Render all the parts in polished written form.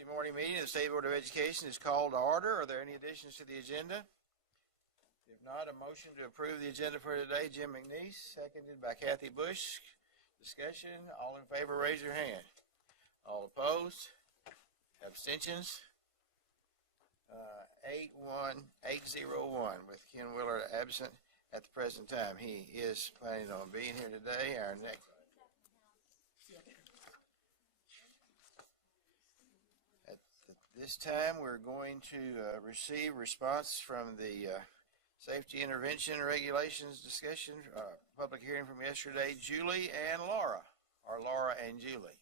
Tuesday morning meeting of the State Board of Education is called to order. Are there any additions to the agenda? If not, a motion to approve the agenda for today. Jim McNeese, seconded by Kathy Bush. Discussion. All in favor, raise your hand. All opposed? Abstentions? 801 with Ken Willard absent at the present time. He is planning on being here today. Our next. At this time, we're going to receive response from the Safety Intervention Regulations discussion, public hearing from yesterday, Julie and Laura, or Laura and Julie.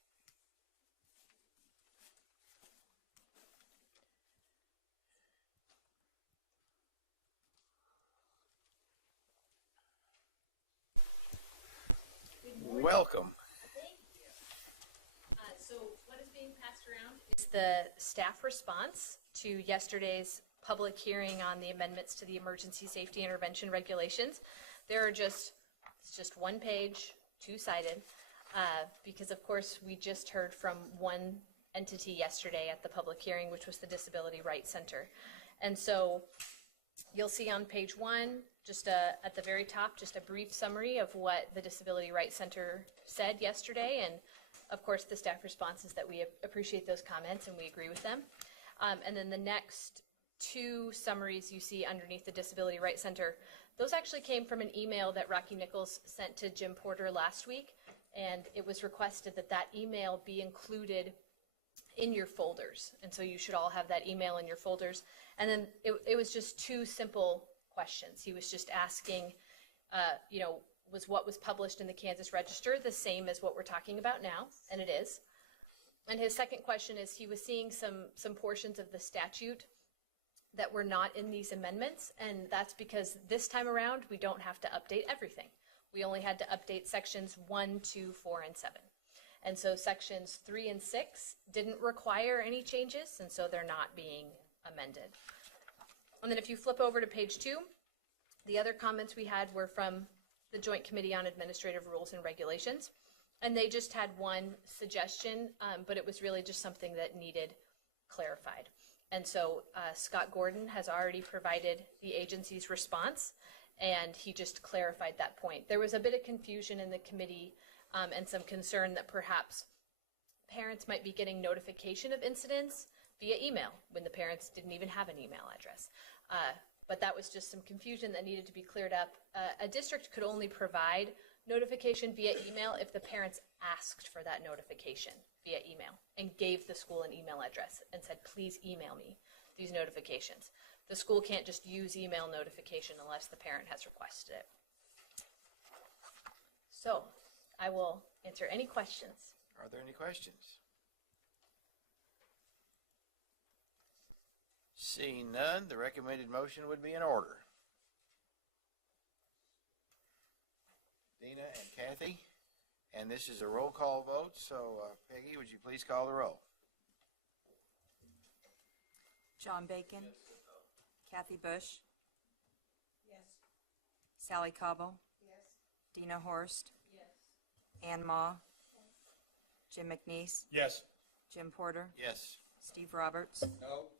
Welcome. Thank you. So what is being passed around is the staff response to yesterday's public hearing on the amendments to the Emergency Safety Intervention Regulations. It's just one page, two-sided, because of course we just heard from one entity yesterday at the public hearing, which was the Disability Rights Center. And so you'll see on page one, just at the very top, just a brief summary of what the Disability Rights Center said yesterday, and of course the staff response is that we appreciate those comments and we agree with them. And then the next two summaries you see underneath the Disability Rights Center, those actually came from an email that Rocky Nichols sent to Jim Porter last week, and it was requested that that email be included in your folders, and so you should all have that email in your folders. And then it was just two simple questions. He was just asking, was what was published in the Kansas Register the same as what we're talking about now? And it is. And his second question is, he was seeing some portions of the statute that were not in these amendments, and that's because this time around we don't have to update everything. We only had to update sections 1, 2, 4, and 7. And so sections 3 and 6 didn't require any changes, and so they're not being amended. And then if you flip over to page 2, the other comments we had were from the Joint Committee on Administrative Rules and Regulations, and they just had one suggestion, but it was really just something that needed clarified. And so Scott Gordon has already provided the agency's response, and he just clarified that point. There was a bit of confusion in the committee and some concern that perhaps parents might be getting notification of incidents via email when the parents didn't even have an email address. But that was just some confusion that needed to be cleared up. A district could only provide notification via email if the parents asked for that notification via email and gave the school an email address and said, please email me these notifications. The school can't just use email notification unless the parent has requested it. So I will answer any questions. Are there any questions? Seeing none, the recommended motion would be in order. Dina and Kathy, and this is a roll call vote, so Peggy, would you please call the roll? John Bacon. Yes. Kathy Bush. Yes. Sally Cobble. Yes. Dina Horst. Yes. Ann Ma. Jim McNeese. Yes. Jim Porter. Yes. Steve Roberts. No.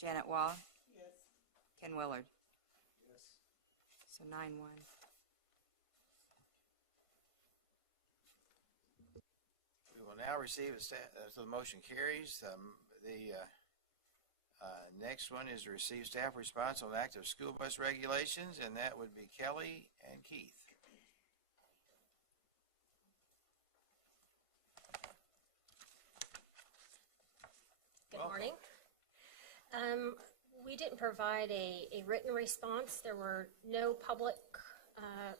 Janet Waugh. Yes. Ken Willard. Yes. So 9-1. We will now receive so the motion carries. The next one is to receive staff response on active school bus regulations, and that would be Kelly and Keith. Good morning. We didn't provide a written response. There were no public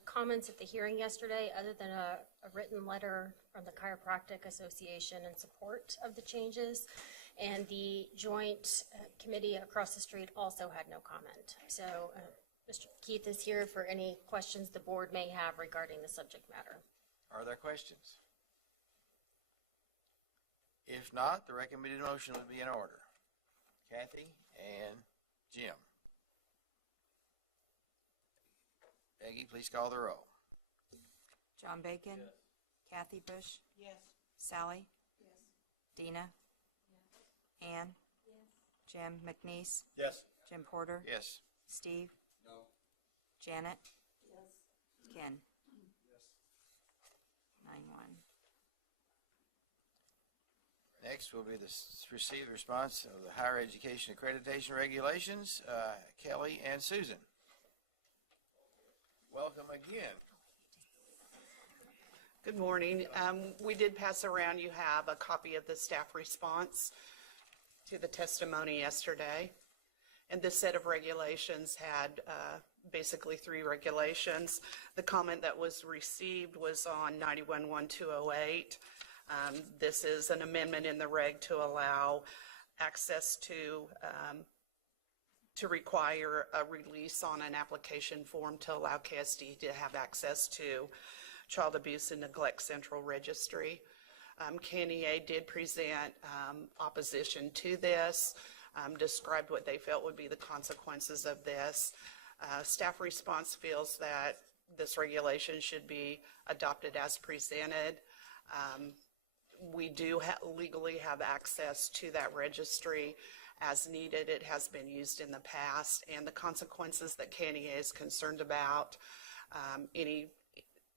comments at the hearing yesterday other than a written letter from the Chiropractic Association in support of the changes, and the joint committee across the street also had no comment. So Mr. Keith is here for any questions the board may have regarding the subject matter. Are there questions? If not, the recommended motion would be in order. Kathy and Jim. Peggy, please call the roll. John Bacon. Yes. Kathy Bush. Yes. Sally. Yes. Dina. Yes. Ann? Jim McNeese? Yes. Jim Porter? Yes. Steve? No. Janet? Yes. Ken? Yes. 9-1. Next will be the received response of the Higher Education Accreditation Regulations, Kelly and Susan. Welcome again. Good morning. We did pass around, you have a copy of the staff response to the testimony yesterday. And this set of regulations had basically 3 regulations. The comment that was received was on 91-1208. This is an amendment in the reg to allow access to require a release on an application form to allow KSDE to have access to Child Abuse and Neglect Central Registry. KNEA did present opposition to this, described what they felt would be the consequences of this. Staff response feels that this regulation should be adopted as presented. We do legally have access to that registry as needed. It has been used in the past, and the consequences that KNEA is concerned about,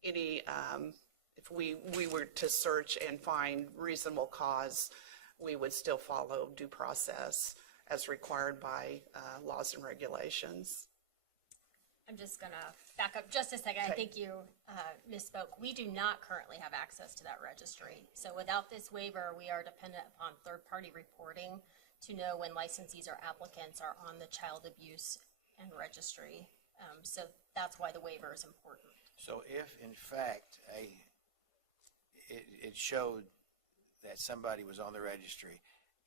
if we were to search and find reasonable cause, we would still follow due process as required by laws and regulations. I'm just going to back up just a second. I Okay. think you misspoke. We do not currently have access to that registry. So without this waiver, we are dependent upon third-party reporting to know when licensees or applicants are on the child abuse and registry. So that's why the waiver is important. So if in fact it showed that somebody was on the registry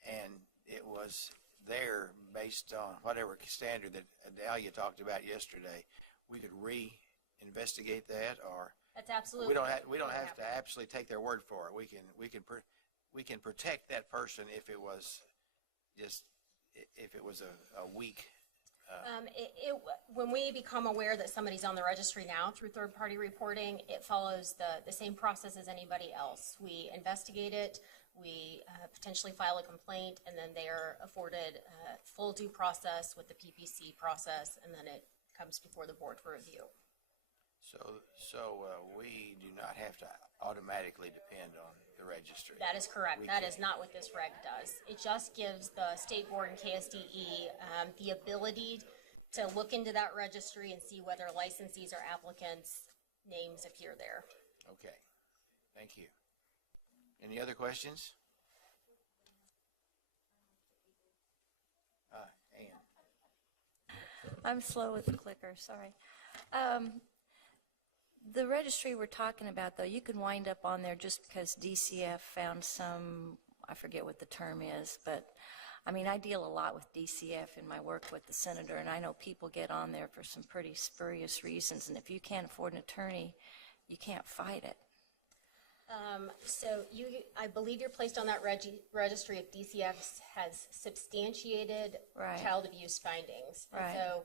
and it was there based on whatever standard that Adalia talked about yesterday, we could re-investigate that, or That's absolutely. we don't have to absolutely take their word for it. We can protect that person if it was a weak. When we become aware that somebody's on the registry now through third-party reporting, it follows the same process as anybody else. We investigate it, we potentially file a complaint, and then they are afforded full due process with the PPC process, and then it comes before the board for review. So we do not have to automatically depend on the registry. That is correct. We That can- is not what this reg does. It just gives the state board and KSDE the ability to look into that registry and see whether licensees or applicants' names appear there. Okay, thank you. Any other questions? Ann. I'm slow with the clicker, sorry. The registry we're talking about, though, you can wind up on there just because DCF found some, I forget what the term is, but I mean, I deal a lot with DCF in my work with the senator, and I know people get on there for some pretty spurious reasons, and if you can't afford an attorney, you can't fight it. So I believe you're placed on that registry if DCF has substantiated Right. child abuse findings. And Right. so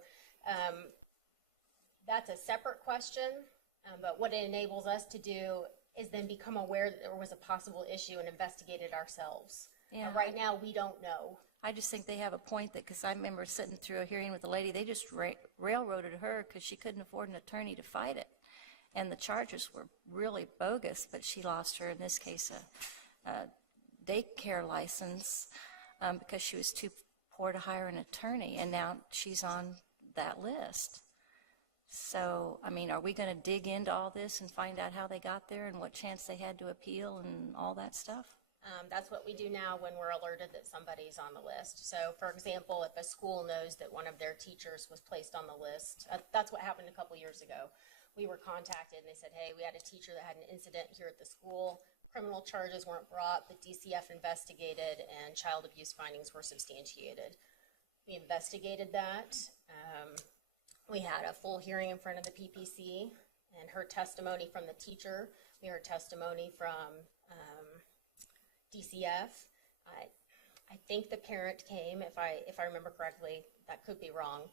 that's a separate question, but what it enables us to do is then become aware that there was a possible issue and investigate it ourselves. Yeah. Right now, we don't know. I just think they have a point that, because I remember sitting through a hearing with a lady, they just railroaded her because she couldn't afford an attorney to fight it. And the charges were really bogus, but she lost her, in this case, a daycare license because she was too poor to hire an attorney, and now she's on that list. So, I mean, are we going to dig into all this and find out how they got there and what chance they had to appeal and all that stuff? That's what we do now when we're alerted that somebody's on the list. So, for example, if a school knows that one of their teachers was placed on the list, that's what happened a couple years ago. We were contacted and they said, hey, we had a teacher that had an incident here at the school. Criminal charges weren't brought, but DCF investigated and child abuse findings were substantiated. We investigated that. We had a full hearing in front of the PPC and heard testimony from the teacher. We heard testimony from DCF. I think the parent came, if I remember correctly, that could be wrong,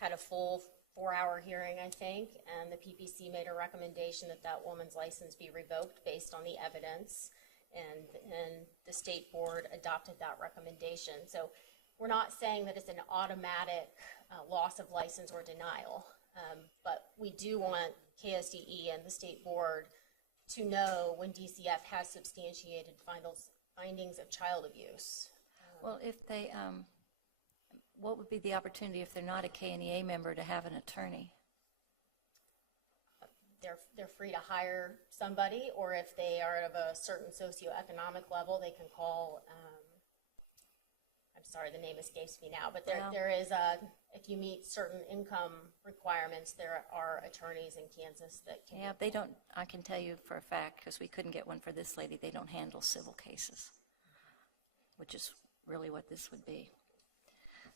had a full 4-hour hearing, I think, and the PPC made a recommendation that that woman's license be revoked based on the evidence. and the state board adopted that recommendation. So we're not saying that it's an automatic loss of license or denial, but we do want KSDE and the state board to know when DCF has substantiated findings of child abuse. Well, if they, what would be the opportunity if they're not a KNEA member to have an attorney? They're free to hire somebody, or if they are of a certain socioeconomic level, they can call, I'm sorry, the name escapes me now, but there is if you meet certain income requirements, there are attorneys in Kansas that can. Yeah, they don't, I can tell you for a fact, because we couldn't get one for this lady, they don't handle civil cases, which is really what this would be.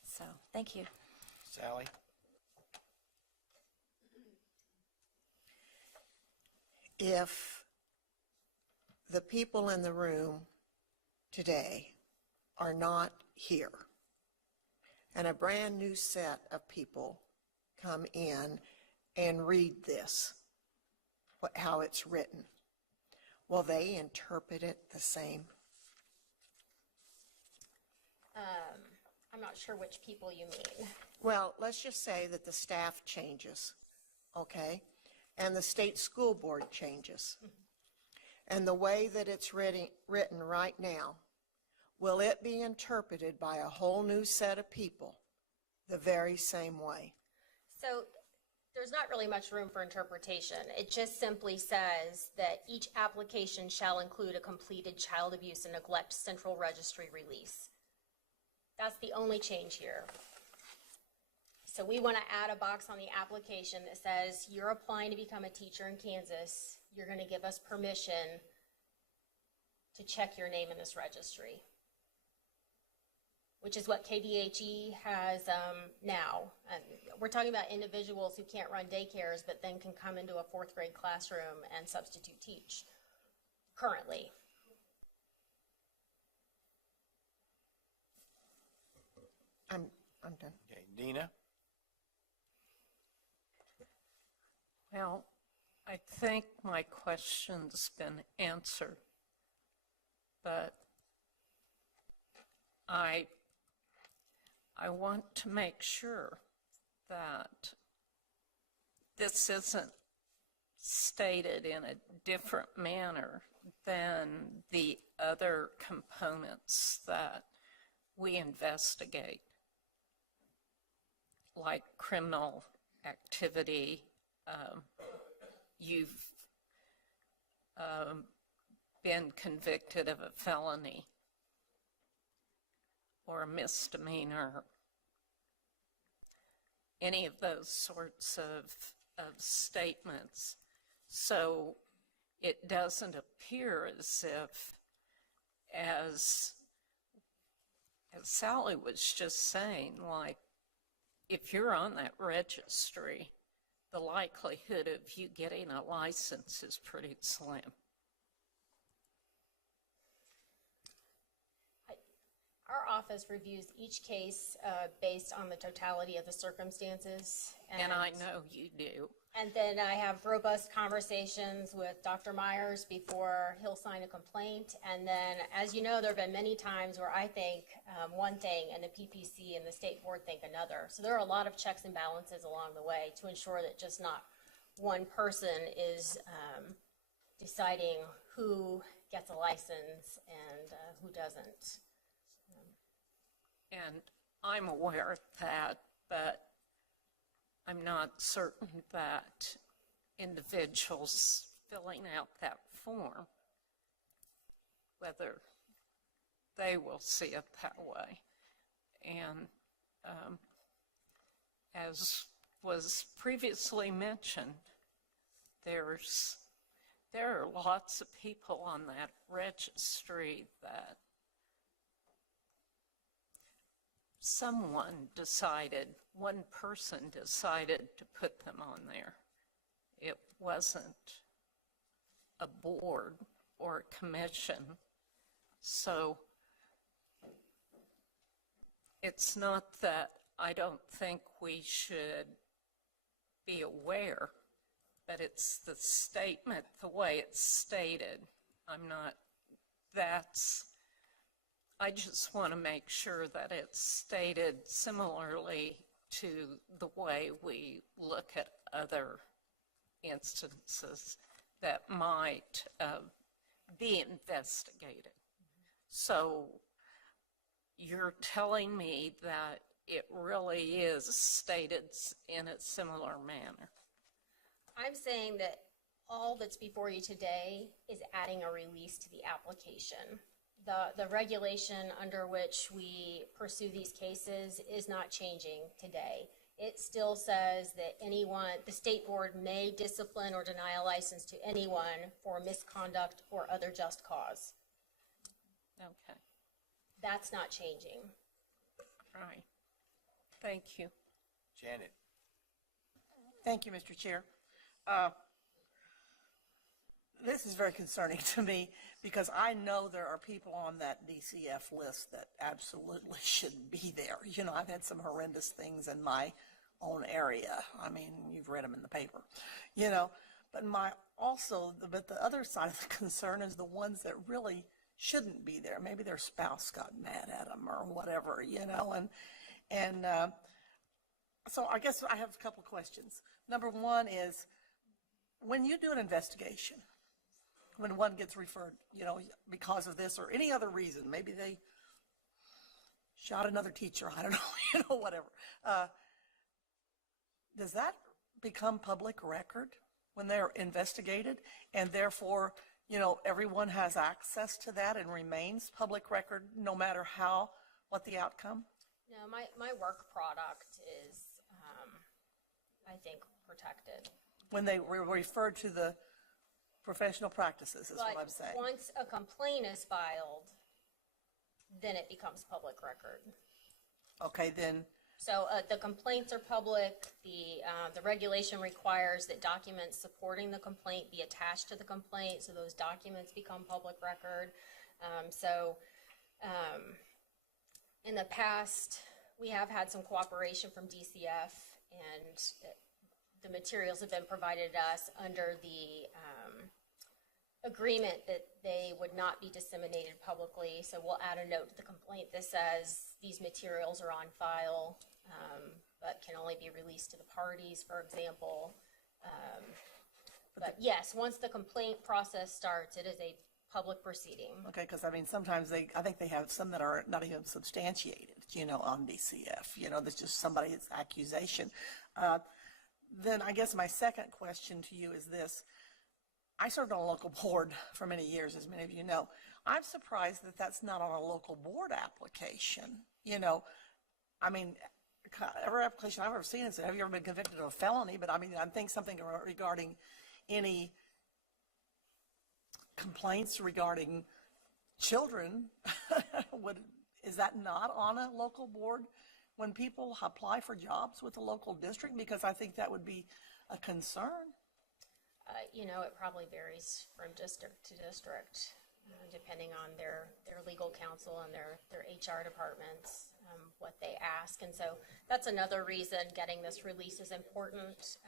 So, thank you. Sally? If the people in the room today are not here, and a brand new set of people come in and read this, how it's written, will they interpret it the same? I'm not sure which people you mean. Well, let's just say that the staff changes, okay? And the state school board changes. And the way that it's written right now, will it be interpreted by a whole new set of people the very same way? So there's not really much room for interpretation. It just simply says that each application shall include a completed child abuse and neglect central registry release. That's the only change here. So we want to add a box on the application that says you're applying to become a teacher in Kansas. You're going to give us permission to check your name in this registry, which is what KDHE has now. We're talking about individuals who can't run daycares but then can come into a fourth grade classroom and substitute teach currently. I'm done. Okay, Dina? Well, I think my question's been answered, but I want to make sure that this isn't stated in a different manner than the other components that we investigate, like criminal activity. You've been convicted of a felony or a misdemeanor, any of those sorts of statements. So it doesn't appear as if, as Sally was just saying, like, if you're on that registry, the likelihood of you getting a license is pretty slim. Our office reviews each case based on the totality of the circumstances. And I know you do. And then I have robust conversations with Dr. Myers before he'll sign a complaint. And then, as you know, there have been many times where I think one thing and the PPC and the state board think another. So there are a lot of checks and balances along the way to ensure that just not one person is deciding who gets a license and who doesn't. And I'm aware of that, but I'm not certain that individuals filling out that form, whether they will see it that way. And as was previously mentioned, there are lots of people on that registry that one person decided to put them on there. It wasn't a board or a commission. So it's not that I don't think we should be aware, but it's the statement, the way it's stated. I'm not I just want to make sure that it's stated similarly to the way we look at other instances that might be investigated. So you're telling me that it really is stated in a similar manner? I'm saying that all that's before you today is adding a release to the application. The regulation under which we pursue these cases is not changing today. It still says that the state board may discipline or deny a license to anyone for misconduct or other just cause. Okay. That's not changing. Right. Thank you. Janet. Thank you, Mr. Chair. This is very concerning to me because I know there are people on that DCF list that absolutely shouldn't be there. You know, I've had some horrendous things in my own area. I mean, you've read them in the paper, you know, but the other side of the concern is the ones that really shouldn't be there. Maybe their spouse got mad at them or whatever, you know, and so I guess I have a couple of questions. Number one is, when you do an investigation, when one gets referred, you know, because of this or any other reason, maybe they shot another teacher, I don't know, you know, whatever. Does that become public record when they're investigated, and therefore, you know, everyone has access to that and remains public record no matter what the outcome? No, my work product is, I think, protected. When they were referred to the professional practices is what I'm saying. But once a complaint is filed, then it becomes public record. Okay, then, So the complaints are public. The regulation requires that documents supporting the complaint be attached to the complaint, so those documents become public record. In the past, we have had some cooperation from DCF, and the materials have been provided to us under the agreement that they would not be disseminated publicly. So we'll add a note to the complaint that says these materials are on file, but can only be released to the parties, for example. But yes, once the complaint process starts, it is a public proceeding. okay, because I mean, sometimes I think they have some that are not even substantiated, you know, on DCF, you know, there's just somebody's accusation. Then I guess my second question to you is this. I served on a local board for many years, as many of you know. I'm surprised that that's not on a local board application. You know, I mean, every application I've ever seen is, have you ever been convicted of a felony? But I mean, I think something regarding any complaints regarding children, is that not on a local board when people apply for jobs with a local district? Because I think that would be a concern. You know, it probably varies from district to district, depending on their legal counsel and their HR departments, what they ask. And so that's another reason getting this release is important.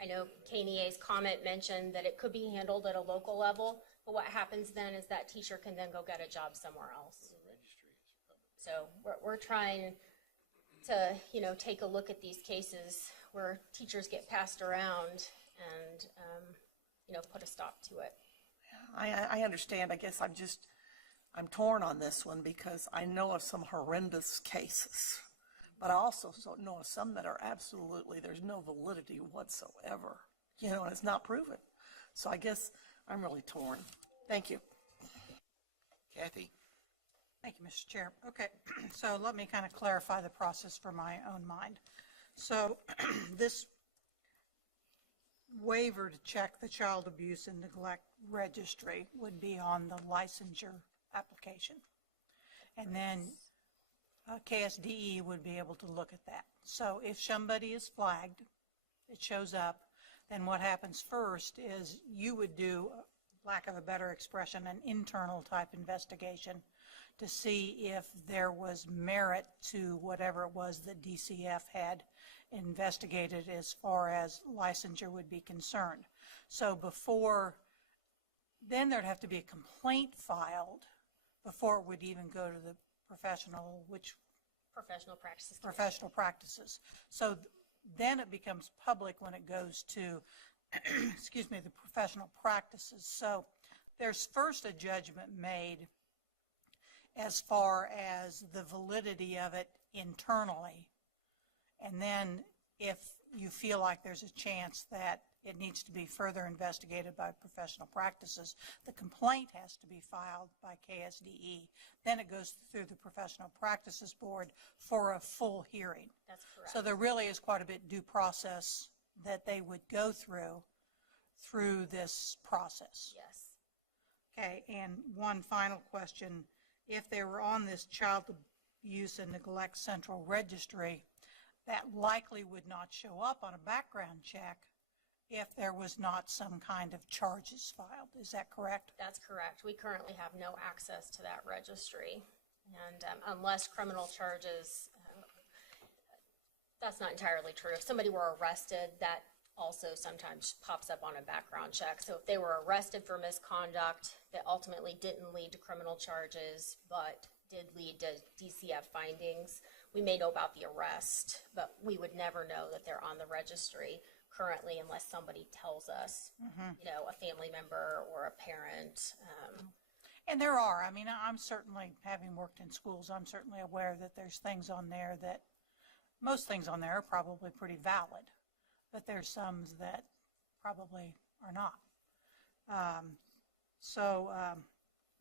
I know KNEA's comment mentioned that it could be handled at a local level, but what happens then is that teacher can then go get a job somewhere else. So we're trying to, you know, take a look at these cases where teachers get passed around and, you know, put a stop to it. I understand. I guess I'm torn on this one because I know of some horrendous cases, but I also know of some that are absolutely, there's no validity whatsoever, you know, and it's not proven. So I guess I'm really torn. Thank you. Kathy? Thank you, Mr. Chair. Okay, so let me kind of clarify the process for my own mind. So this waiver to check the child abuse and neglect registry would be on the licensure application. And then KSDE would be able to look at that. So if somebody is flagged, it shows up, then what happens first is you would do, lack of a better expression, an internal type investigation to see if there was merit to whatever it was that DCF had investigated as far as licensure would be concerned. So before then there'd have to be a complaint filed before it would even go to the professional, Professional practices. professional practices. So then it becomes public when it goes to, excuse me, the professional practices. So there's first a judgment made as far as the validity of it internally. And then if you feel like there's a chance that it needs to be further investigated by professional practices, the complaint has to be filed by KSDE. Then it goes through the Professional Practices Board for a full hearing. That's correct. So there really is quite a bit due process that they would go through this process. Yes. Okay, and one final question. If they were on this Child Abuse and Neglect Central Registry, that likely would not show up on a background check if there was not some kind of charges filed. Is that correct? That's correct. We currently have no access to that registry. And unless criminal charges, that's not entirely true. If somebody were arrested, that also sometimes pops up on a background check. So if they were arrested for misconduct that ultimately didn't lead to criminal charges, but did lead to DCF findings, we may know about the arrest, but we would never know that they're on the registry currently unless somebody tells us, you know, a family member or a parent. And there are. I mean, I'm certainly, having worked in schools, I'm certainly aware that there's things on there that, most things on there are probably pretty valid, but there's some that probably are not.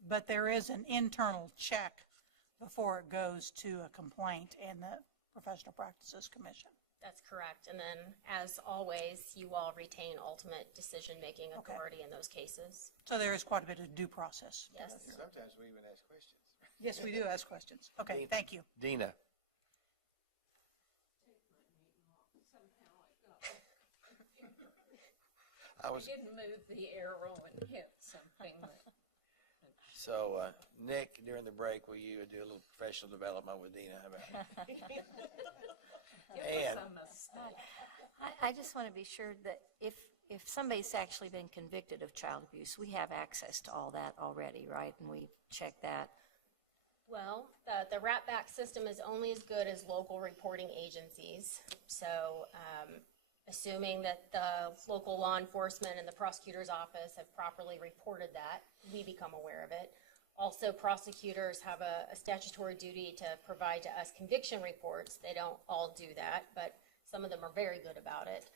But there is an internal check before it goes to a complaint in the Professional Practices Commission. That's correct. And then, as always, you all retain ultimate decision-making authority in those cases. So there is quite a bit of due process. Yes. Sometimes we even ask questions. Yes, we do ask questions. Okay, thank you. Dina. I was, didn't move the arrow and hit something that. so, Nick, during the break, will you do a little professional development with Dina about it? It was a mistake. I just want to be sure that if somebody's actually been convicted of child abuse, we have access to all that already, right? And we check that. Well, the wrap back system is only as good as local reporting agencies. So assuming that the local law enforcement and the prosecutor's office have properly reported that, we become aware of it. Also, prosecutors have a statutory duty to provide to us conviction reports. They don't all do that, but some of them are very good about it.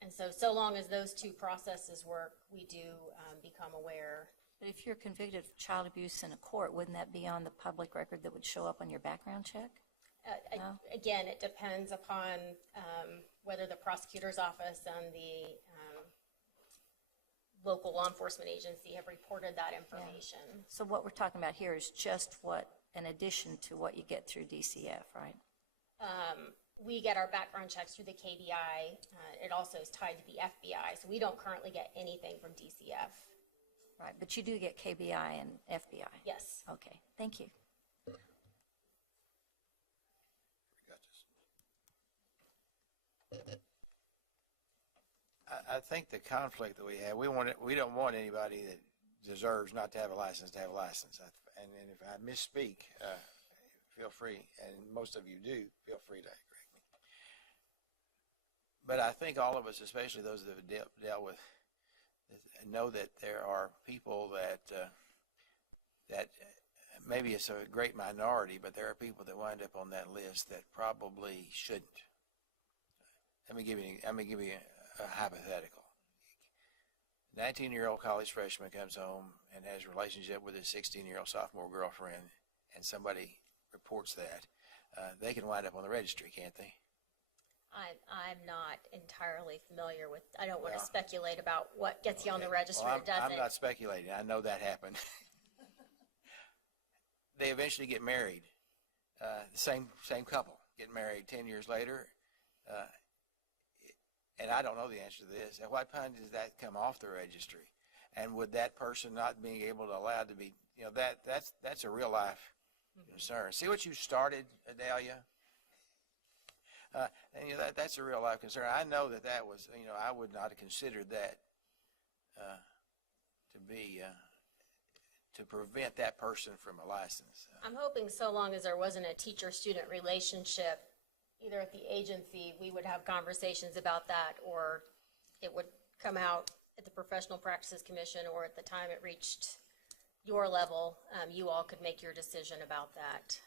And so long as those two processes work, we do become aware. But if you're convicted of child abuse in a court, wouldn't that be on the public record that would show up on your background check? No? Again, it depends upon whether the prosecutor's office and the local law enforcement agency have reported that information. Yeah. So what we're talking about here is just an addition to what you get through DCF, right? We get our background checks through the KBI. It also is tied to the FBI, so we don't currently get anything from DCF. Right, but you do get KBI and FBI? Yes. Okay, thank you. I think the conflict that we have, we don't want anybody that deserves not to have a license to have a license. And if I misspeak, feel free, and most of you do, feel free to correct me. But I think all of us, especially those that have dealt with, know that there are people that maybe it's a great minority, but there are people that wind up on that list that probably shouldn't. Let me give you a hypothetical. 19-year-old college freshman comes home and has a relationship with his 16-year-old sophomore girlfriend, and somebody reports that. They can wind up on the registry, can't they? I'm not entirely familiar with, I don't want to speculate about what gets you on the registry or doesn't. I'm not speculating. I know that happened. They eventually get married. The same couple get married 10 years later. And I don't know the answer to this. At what point does that come off the registry? And would that person not being able to allow to be, that's a real life concern. See what you started, Adalia? And that's a real life concern. I know that was, I would not have considered that to prevent that person from a license. I'm hoping so long as there wasn't a teacher-student relationship, either at the agency, we would have conversations about that, or it would come out at the Professional Practices Commission, or at the time it reached your level, you all could make your decision about that.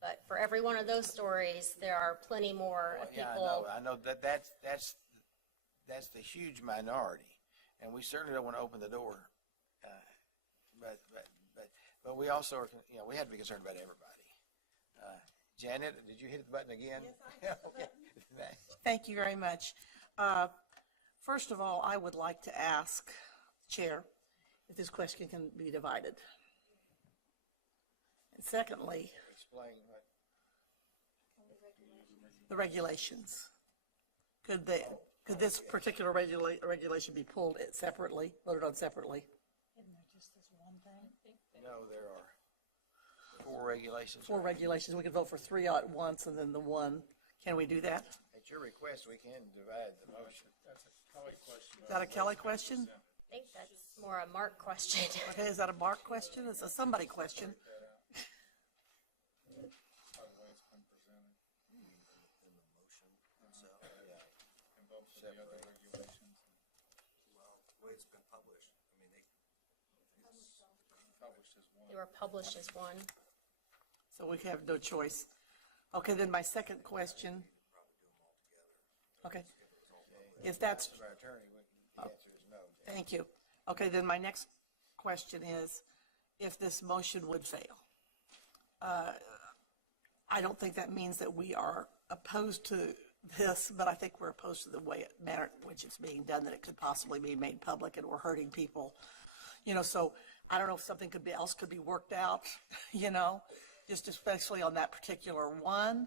But for every one of those stories, there are plenty more Well, yeah, people. I know that's the huge minority, and we certainly don't want to open the door. But we also are, we have to be concerned about everybody. Janet, did you hit the button again? Yes, I hit the button. Thank you very much. First of all, I would like to ask Chair if this question can be divided. And secondly, Explain what. the regulations. Could this particular regulation be pulled separately, voted on separately? Isn't there just this one thing? No, there are 4 regulations. 4 regulations, we could vote for 3 at once and then the one. Can we do that? At your request, we can divide the motion. Is that a Kelly question? I think that's more a Mark question. Okay, is that a Mark question? It's a somebody question. They were published as one. So we have no choice. Okay, then my second question. Okay. If that's, Our attorney, the answer is no. thank you. Okay, then my next question is, if this motion would fail, I don't think that means that we are opposed to this, but I think we're opposed to the manner in which it's being done, that it could possibly be made public and we're hurting people. So I don't know if something else could be worked out, just especially on that particular one.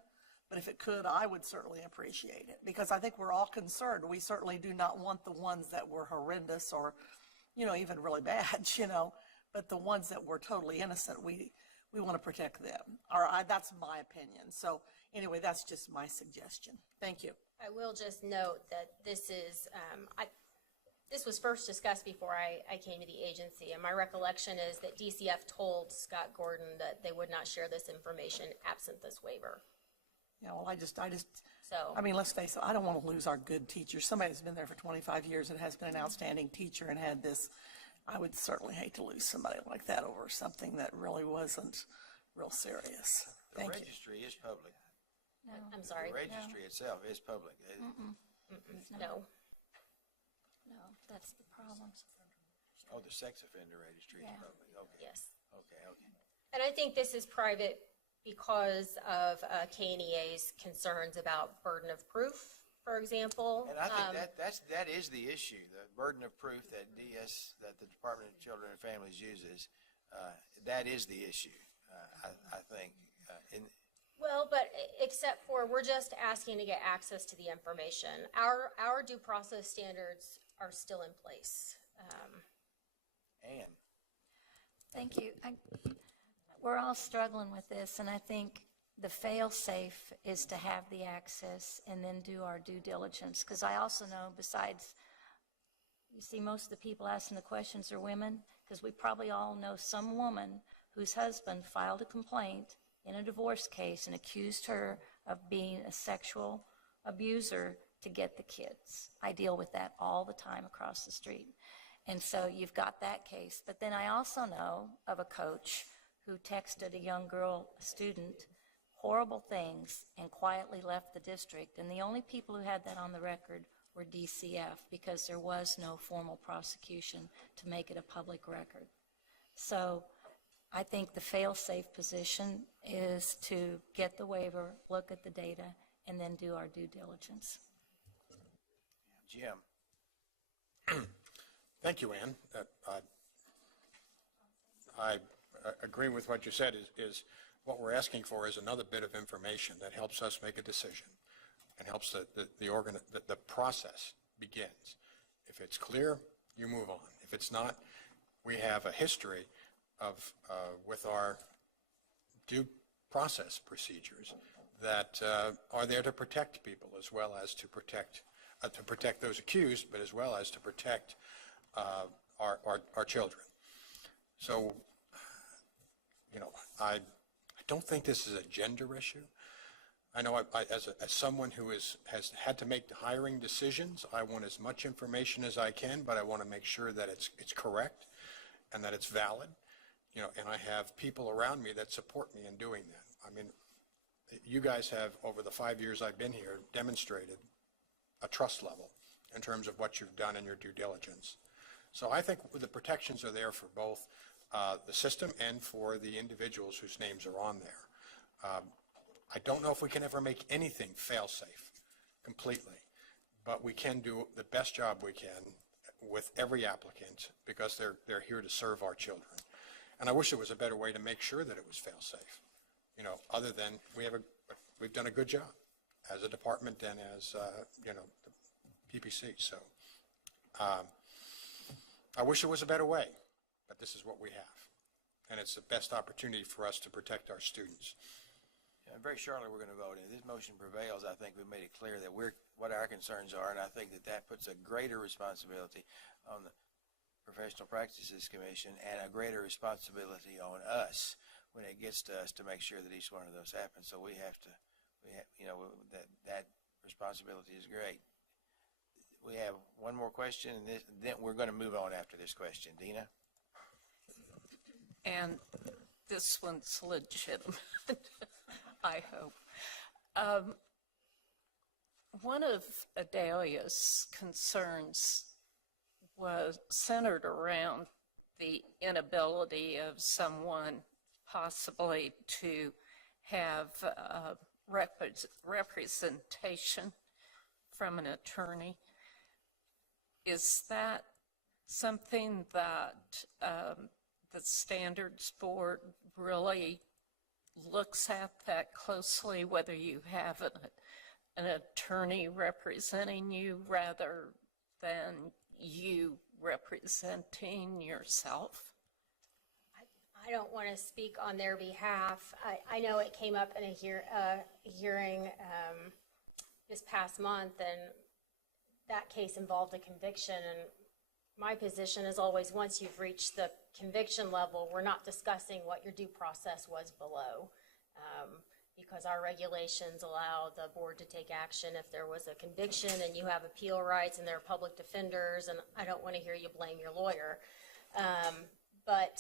But if it could, I would certainly appreciate it, because I think we're all concerned. We certainly do not want the ones that were horrendous or, even really bad, but the ones that were totally innocent, we want to protect them. That's my opinion. So anyway, that's just my suggestion. Thank you. I will just note that this is, this was first discussed before I came to the agency, and my recollection is that DCF told Scott Gordon that they would not share this information absent this waiver. Yeah, well, So, let's face it, I don't want to lose our good teachers. Somebody who's been there for 25 years and has been an outstanding teacher and had this, I would certainly hate to lose somebody like that over something that really wasn't real serious. The Thank you. registry is public. I'm sorry. The registry itself is public. No. No, that's the problem. Oh, the sex offender registry is Yeah. public. Okay. Yes. Okay. And I think this is private because of KNEA's concerns about burden of proof, for example. And I think that is the issue, the burden of proof that that the Department of Children and Families uses. That is the issue, I think. Well, but except for, we're just asking to get access to the information. Our due process standards are still in place. Anne. Thank you. We're all struggling with this, and I think the fail-safe is to have the access and then do our due diligence. Because I also know, besides, you see, most of the people asking the questions are women, because we probably all know some woman whose husband filed a complaint in a divorce case and accused her of being a sexual abuser to get the kids. I deal with that all the time across the street. And so you've got that case. But then I also know of a coach who texted a young girl, a student, horrible things and quietly left the district. And the only people who had that on the record were DCF, because there was no formal prosecution to make it a public record. So I think the fail-safe position is to get the waiver, look at the data, and then do our due diligence. Jim. Thank you, Ann. I agree with what you said. Is what we're asking for is another bit of information that helps us make a decision and helps the process begins. If it's clear, you move on. If it's not, we have a history of with our due process procedures that are there to protect people as well as to protect those accused, but as well as to protect our children. So, I don't think this is a gender issue. I know as someone who has had to make the hiring decisions, I want as much information as I can, but I want to make sure that it's correct and that it's valid, and I have people around me that support me in doing that. I mean, you guys have, over the 5 years I've been here, demonstrated a trust level in terms of what you've done in your due diligence. So I think the protections are there for both the system and for the individuals whose names are on there. I don't know if we can ever make anything fail-safe completely, but we can do the best job we can with every applicant because they're here to serve our children. And I wish there was a better way to make sure that it was fail-safe, other than we've done a good job as a department and as, the PPC. So I wish there was a better way, but this is what we have. And it's the best opportunity for us to protect our students. Very shortly, we're going to vote. If this motion prevails, I think we've made it clear that what our concerns are, and I think that puts a greater responsibility on the Professional Practices Commission and a greater responsibility on us when it gets to us to make sure that each one of those happens. So that responsibility is great. We have one more question, and then we're going to move on after this question. Dina? And this one's legitimate, I hope. One of Adalia's concerns was centered around the inability of someone possibly to have representation from an attorney. Is that something that the Standards Board really looks at that closely, whether you have an attorney representing you rather than you representing yourself? I don't want to speak on their behalf. I know it came up in a hearing this past month, and that case involved a conviction, and my position is always, once you've reached the conviction level, we're not discussing what your due process was below, because our regulations allow the board to take action if there was a conviction and you have appeal rights and there are public defenders, and I don't want to hear you blame your lawyer. But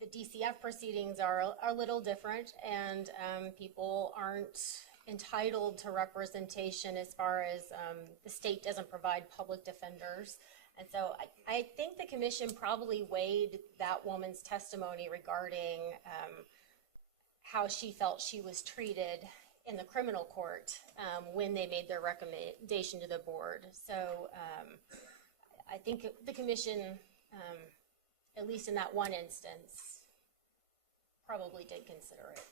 the DCF proceedings are a little different, and people aren't entitled to representation as far as the state doesn't provide public defenders. And so I think the commission probably weighed that woman's testimony regarding how she felt she was treated in the criminal court when they made their recommendation to the board. So I think the commission, at least in that one instance, probably did consider it.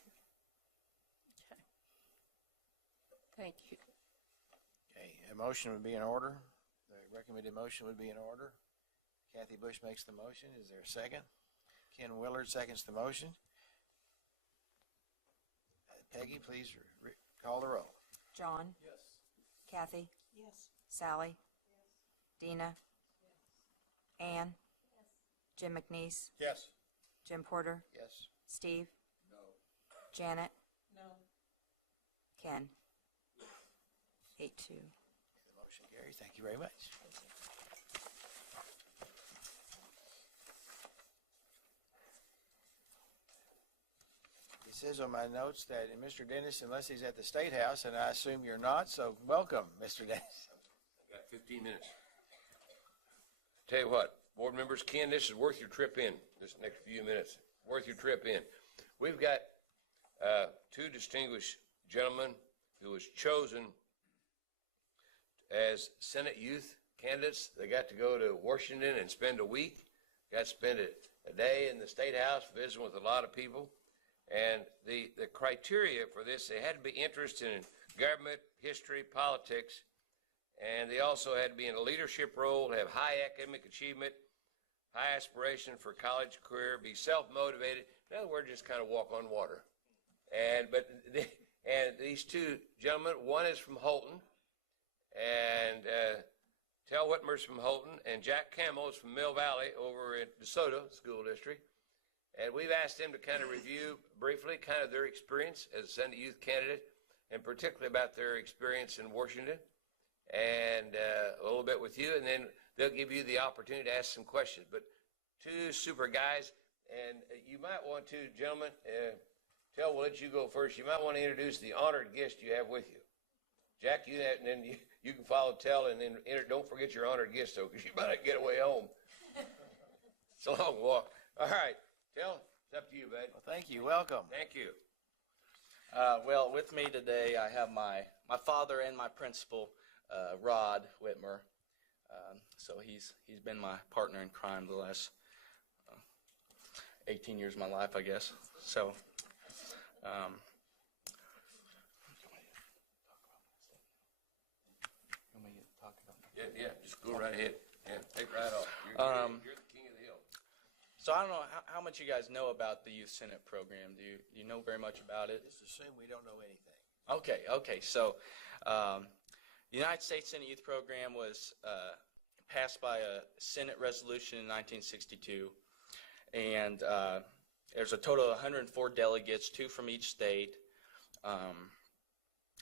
Okay. Thank you. Okay, a motion would be in order. The recommended motion would be in order. Kathy Bush makes the motion. Is there a second? Ken Willard seconds the motion. Peggy, please call the roll. John? Yes. Kathy? Yes. Sally? Yes. Dina? Yes. Ann? Yes. Jim McNeese? Yes. Jim Porter? Yes. Steve? No. Janet? No. Ken? 8-2. The motion carries. Thank you very much. It says on my notes that Mr. Dennis, unless he's at the State House, and I assume you're not, so welcome, Mr. Dennis. I've got 15 minutes. Tell you what, board members, Ken, this is worth your trip in, this next few minutes. Worth your trip in. We've got two distinguished gentlemen who was chosen as Senate youth candidates. They got to go to Washington and spend a week. Got to spend a day in the State House visiting with a lot of people. And the criteria for this, they had to be interested in government, history, politics, and they also had to be in a leadership role, have high academic achievement, high aspiration for college career, be self-motivated. In other words, just kind of walk on water. And these two gentlemen, one is from Holton, and Tel Whitmer's from Holton, and Jack Campbell is from Mill Valley over in DeSoto School District. And we've asked them to kind of review briefly kind of their experience as a Senate Youth candidate, and particularly about their experience in Washington, and a little bit with you, and then they'll give you the opportunity to ask some questions. But two super guys, and you might want to, gentlemen, Tel, we'll let you go first. You might want to introduce the honored guest you have with you. Jack, you and then you can follow Tel, and then don't forget your honored guest, though, because you might not get away home. It's a long walk. All right, Tel, it's up to you, bud. Well, thank you. Welcome. Thank you. Well, with me today, I have my father and my principal, Rod Whitmer. So he's been my partner in crime the last 18 years of my life, I guess. So, Yeah, just go right ahead. Yeah, take right off. You're the king of the hill. so I don't know how much you guys know about the Youth Senate program. Do you know very much about it? Just assume we don't know anything. Okay. So, the United States Senate Youth Program was passed by a Senate resolution in 1962, and there's a total of 104 delegates, 2 from each state,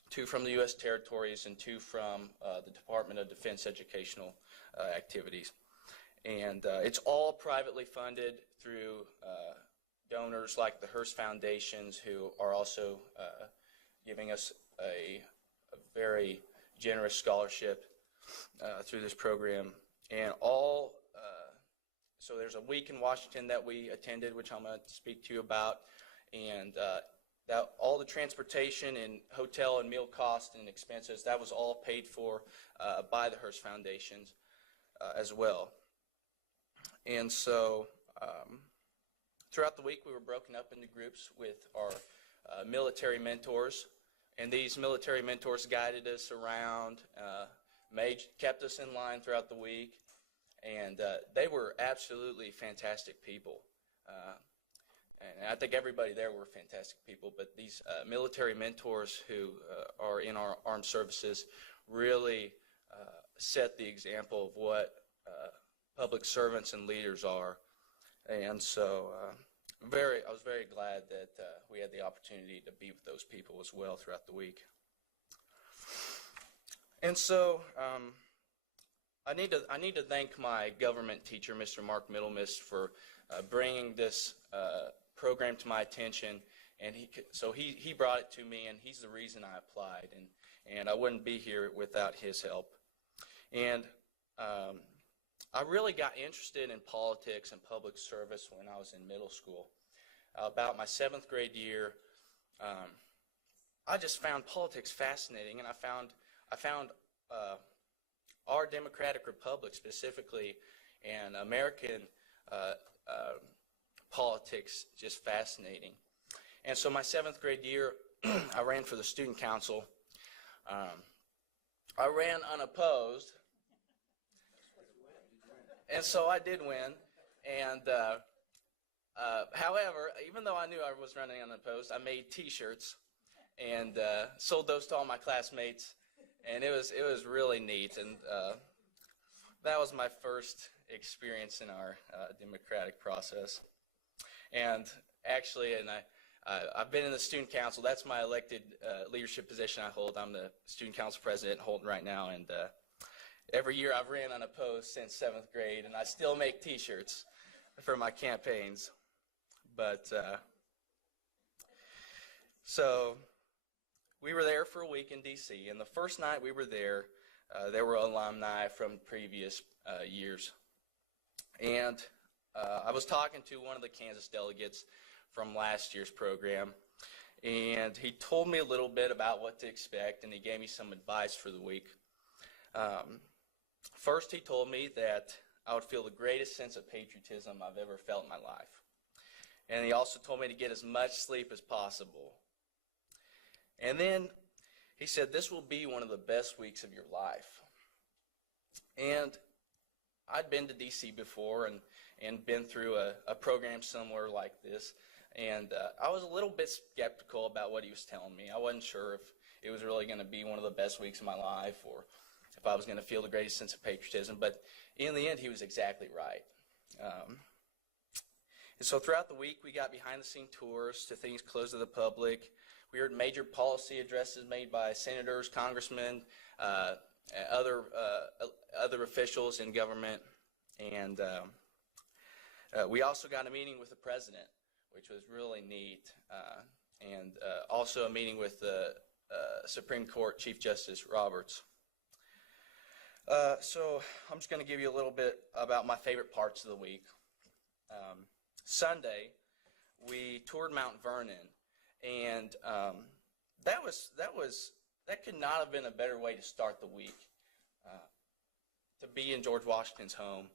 2 from the U.S. territories, and 2 from the Department of Defense educational activities. And it's all privately funded through donors like the Hearst Foundations, who are also giving us a very generous scholarship through this program. And so there's a week in Washington that we attended, which I'm going to speak to you about, and that all the transportation and hotel and meal costs and expenses, that was all paid for by the Hearst Foundations as well. And so throughout the week we were broken up into groups with our military mentors, and these military mentors guided us around, kept us in line throughout the week, and they were absolutely fantastic people. And I think everybody there were fantastic people, but these military mentors who are in our armed services really set the example of what public servants and leaders are. And so I was very glad that we had the opportunity to be with those people as well throughout the week. And so I need to thank my government teacher, Mr. Mark Middlemiss, for bringing this program to my attention, and he brought it to me, and he's the reason I applied, and I wouldn't be here without his help. And I really got interested in politics and public service when I was in middle school. About my 7th grade year, I just found politics fascinating, and I found our democratic republic specifically and American politics just fascinating. And so my 7th grade year, I ran for the student council. I ran unopposed, and so I did win. And however, even though I knew I was running unopposed, I made T-shirts and sold those to all my classmates, and it was really neat. And that was my first experience in our democratic process. And actually, I've been in the student council. That's my elected leadership position I hold. I'm the student council president in Holton right now, and every year I've ran unopposed since 7th grade, and I still make T-shirts for my campaigns. But so we were there for a week in D.C., and the first night we were there, there were alumni from previous years. And I was talking to one of the Kansas delegates from last year's program, and he told me a little bit about what to expect, and he gave me some advice for the week. First, he told me that I would feel the greatest sense of patriotism I've ever felt in my life. And he also told me to get as much sleep as possible. And then he said, this will be one of the best weeks of your life. And I'd been to D.C. before and been through a program similar like this. And I was a little bit skeptical about what he was telling me. I wasn't sure if it was really going to be one of the best weeks of my life, or if I was going to feel the greatest sense of patriotism, but in the end, he was exactly right. And so throughout the week, we got behind-the-scene tours to things closed to the public. We heard major policy addresses made by senators, congressmen, other officials in government, and we also got a meeting with the president, which was really neat, and also a meeting with the Supreme Court Chief Justice Roberts. So I'm just going to give you a little bit about my favorite parts of the week. Sunday, we toured Mount Vernon, and that could not have been a better way to start the week. To be in George Washington's home.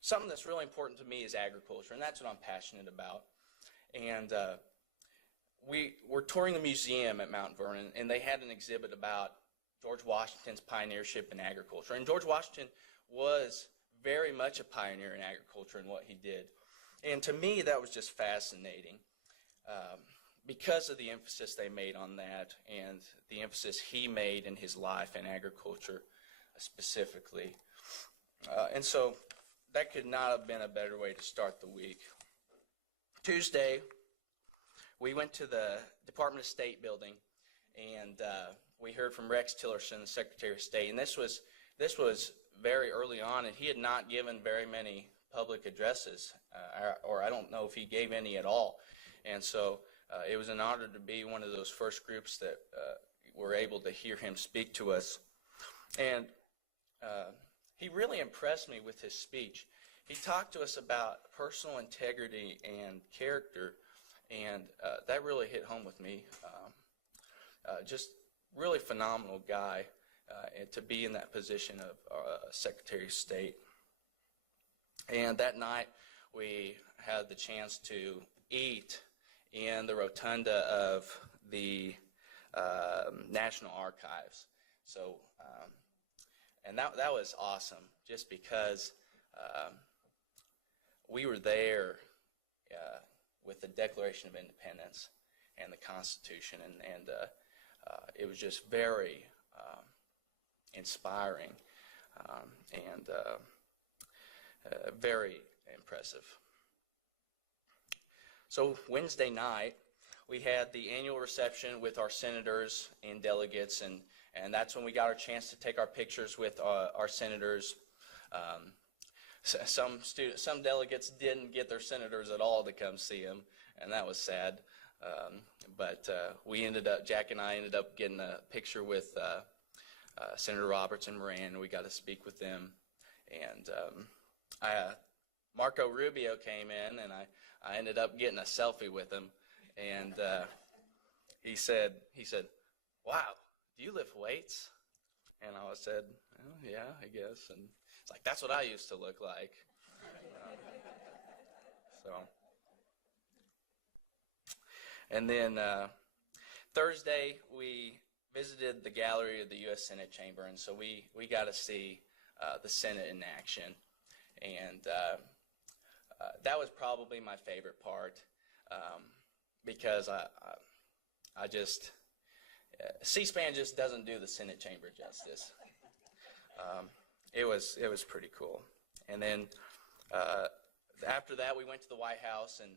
Something that's really important to me is agriculture, and that's what I'm passionate about. And we were touring the museum at Mount Vernon, and they had an exhibit about George Washington's pioneership in agriculture. And George Washington was very much a pioneer in agriculture and what he did. And to me, that was just fascinating because of the emphasis they made on that and the emphasis he made in his life in agriculture specifically. And so that could not have been a better way to start the week. Tuesday, we went to the Department of State building, and we heard from Rex Tillerson, the Secretary of State. And this was very early on, and he had not given very many public addresses, or I don't know if he gave any at all. And so it was an honor to be one of those first groups that were able to hear him speak to us. And he really impressed me with his speech. He talked to us about personal integrity and character, and that really hit home with me. Just really phenomenal guy and to be in that position of Secretary of State. And that night we had the chance to eat in the rotunda of the National Archives. So, and that was awesome, just because we were there with the Declaration of Independence and the Constitution, and it was just very inspiring and very impressive. So Wednesday night, we had the annual reception with our senators and delegates, and that's when we got our chance to take our pictures with our senators. Some delegates didn't get their senators at all to come see them, and that was sad. But Jack and I ended up getting a picture with Senator Roberts and Moran, and we got to speak with them. And Marco Rubio came in, and I ended up getting a selfie with him. And he said, "Wow, do you lift weights?" And I said, "Oh, yeah, I guess." And it's like, that's what I used to look like. And then Thursday, we visited the gallery of the U.S. Senate chamber, and so we got to see the Senate in action. And that was probably my favorite part because I just, C-SPAN just doesn't do the Senate chamber justice. It was pretty cool. And then after that, we went to the White House and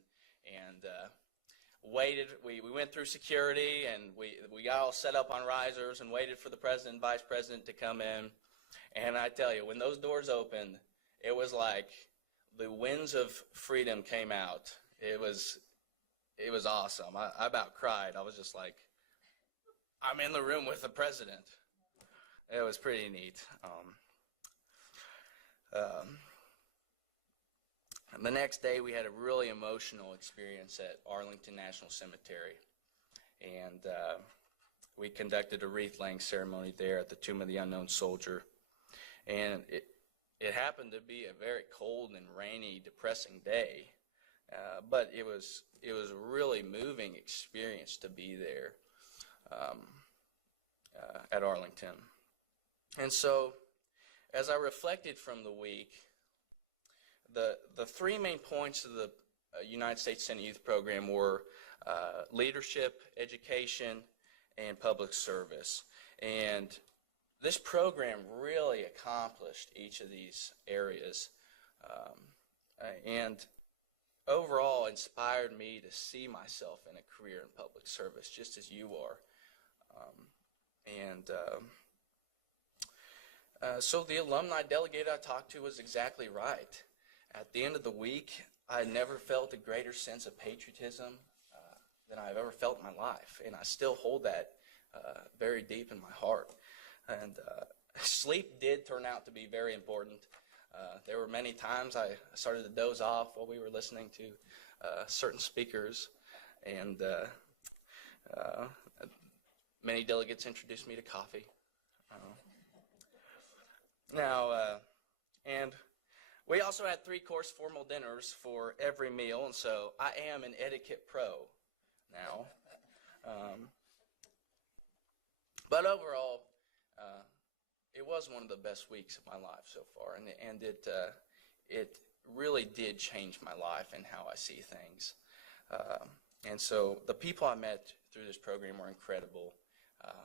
waited. We went through security, and we got all set up on risers and waited for the president and vice president to come in. And I tell you, when those doors opened, it was like the winds of freedom came out. It was awesome. I about cried. I was just like, I'm in the room with the president. It was pretty neat. And the next day, we had a really emotional experience at Arlington National Cemetery. And we conducted a wreath-laying ceremony there at the Tomb of the Unknown Soldier. And it happened to be a very cold and rainy, depressing day. But it was a really moving experience to be there at Arlington. And so, as I reflected from the week, the three main points of the United States Senate Youth Program were leadership, education, and public service. And this program really accomplished each of these areas, and overall inspired me to see myself in a career in public service, just as you are. So the alumni delegate I talked to was exactly right. At the end of the week, I never felt a greater sense of patriotism than I've ever felt in my life, and I still hold that very deep in my heart. And sleep did turn out to be very important. There were many times I started to doze off while we were listening to certain speakers, and many delegates introduced me to coffee. And we also had 3-course formal dinners for every meal, and so I am an etiquette pro now. But overall, it was one of the best weeks of my life so far, and it really did change my life and how I see things. And so the people I met through this program were incredible,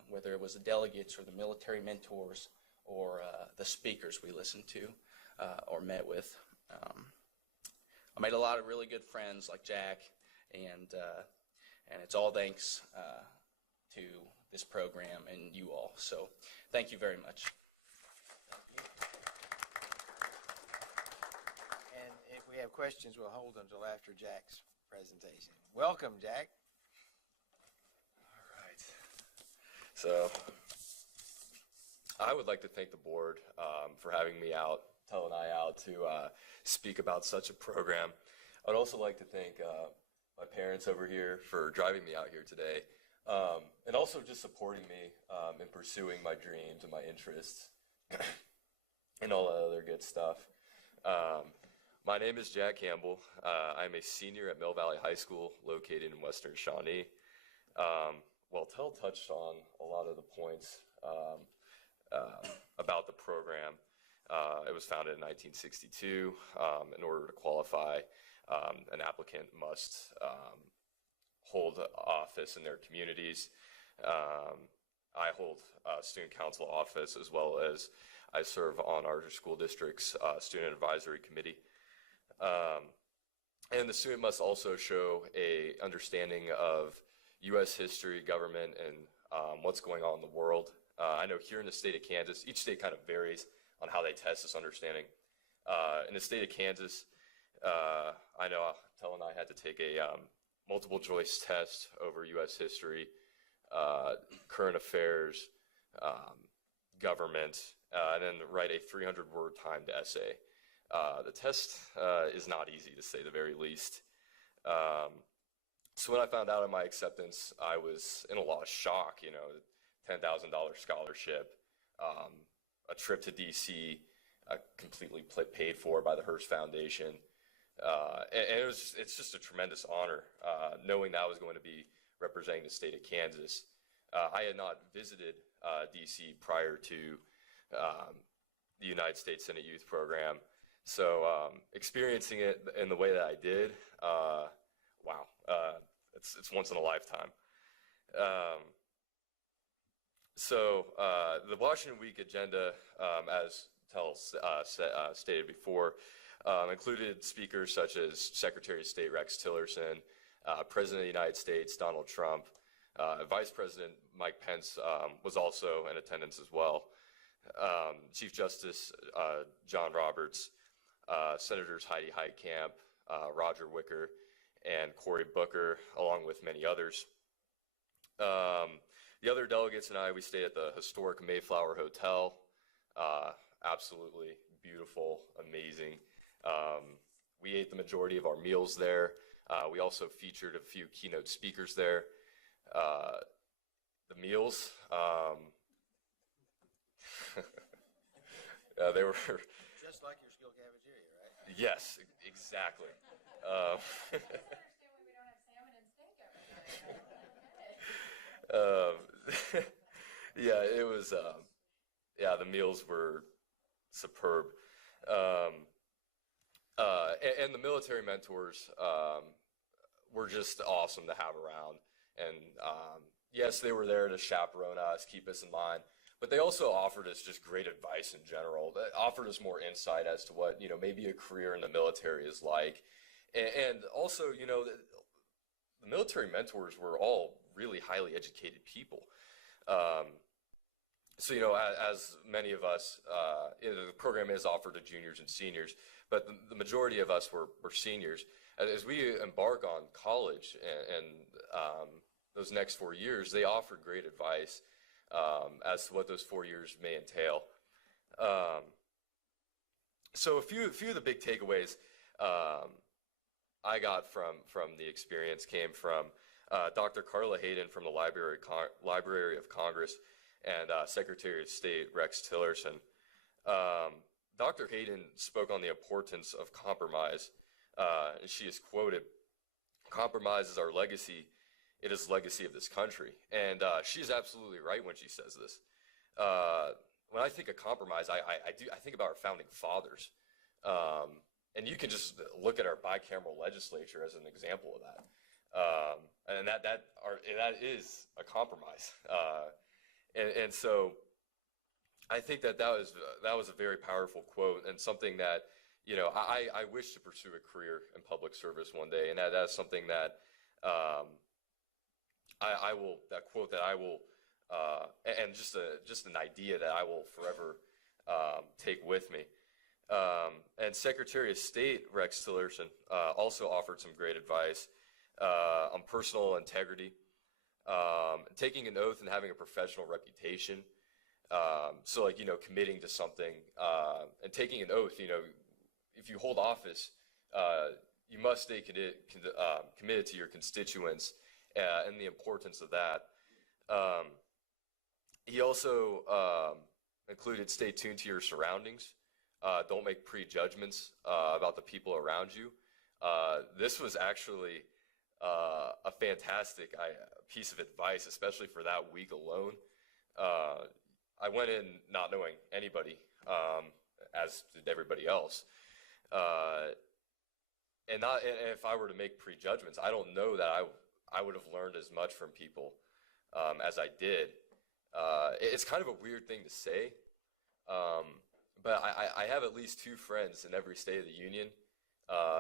whether it was the delegates or the military mentors or the speakers we listened to or met with. I made a lot of really good friends like Jack, and it's all thanks to this program and you all. So thank you very much. And if we have questions, we'll hold them until after Jack's presentation. Welcome, Jack. All right. So I would like to thank the board for having me out, Tell and I out to speak about such a program. I'd also like to thank my parents over here for driving me out here today, and also just supporting me in pursuing my dreams and my interests and all that other good stuff. My name is Jack Campbell. I'm a senior at Mill Valley High School located in Western Shawnee. Well, Tell touched on a lot of the points about the program. It was founded in 1962. In order to qualify, an applicant must hold office in their communities. I hold student council office, as well as I serve on our school district's student advisory committee. And the student must also show a understanding of U.S. history, government, and what's going on in the world. I know here in the state of Kansas, each state kind of varies on how they test this understanding. In the state of Kansas, I know Tell and I had to take a multiple choice test over U.S. history, current affairs, government, and then write a 300-word timed essay. The test is not easy, to say the very least. So when I found out of my acceptance, I was in a lot of shock, you know, $10,000 scholarship, a trip to D.C., completely paid for by the Hearst Foundation. And it's just a tremendous honor, knowing that I was going to be representing the state of Kansas. I had not visited D.C. prior to the United States Senate Youth Program. So experiencing it in the way that I did, wow, it's once in a lifetime. So the Washington Week agenda, as Tell stated before, included speakers such as Secretary of State Rex Tillerson, President of the United States Donald Trump, Vice President Mike Pence was also in attendance as well, Chief Justice John Roberts, Senators Heidi Heitkamp, Roger Wicker, and Cory Booker, along with many others. The other delegates and I, we stayed at the historic Mayflower Hotel. Absolutely beautiful, amazing. We ate the majority of our meals there. We also featured a few keynote speakers there. The meals, they were Just like your school cafeteria, right? Yes, exactly. Yeah, it was, yeah, the meals were superb. And the military mentors were just awesome to have around. And yes, they were there to chaperone us, keep us in line, But they also offered us just great advice in general. They offered us more insight as to what, maybe a career in the military is like. And also, the military mentors were all really highly educated people. So, as many of us, the program is offered to juniors and seniors, but the majority of us were seniors. As we embark on college and those next 4 years, they offered great advice as to what those 4 years may entail. So a few of the big takeaways I got from the experience came from Dr. Carla Hayden from the Library of Congress and Secretary of State Rex Tillerson. Dr. Hayden spoke on the importance of compromise, and she is quoted, "Compromise is our legacy. It is the legacy of this country." And she's absolutely right when she says this. When I think of compromise, I think about our founding fathers. And you can just look at our bicameral legislature as an example of that. And that is a compromise. And so I think that was a very powerful quote, and something that, I wish to pursue a career in public service one day. And that's something that that quote that I will, and just an idea that I will forever take with me. And Secretary of State Rex Tillerson also offered some great advice on personal integrity, taking an oath and having a professional reputation. So, committing to something and taking an oath. If you hold office, you must stay committed to your constituents and the importance of that. He also included stay tuned to your surroundings. Don't make prejudgments about the people around you. This was actually a fantastic piece of advice, especially for that week alone. I went in not knowing anybody, as did everybody else. And if I were to make prejudgments, I don't know that I would have learned as much from people as I did. It's kind of a weird thing to say, but I have at least 2 friends in every state of the union,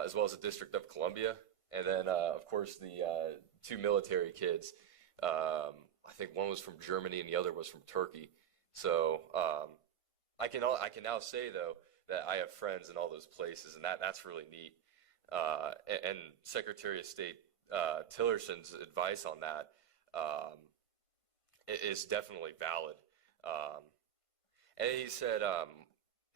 as well as the District of Columbia, and then of course the 2 military kids. I think one was from Germany and the other was from Turkey. So I can now say though that I have friends in all those places, and that's really neat. And Secretary of State Tillerson's advice on that is definitely valid. And he said,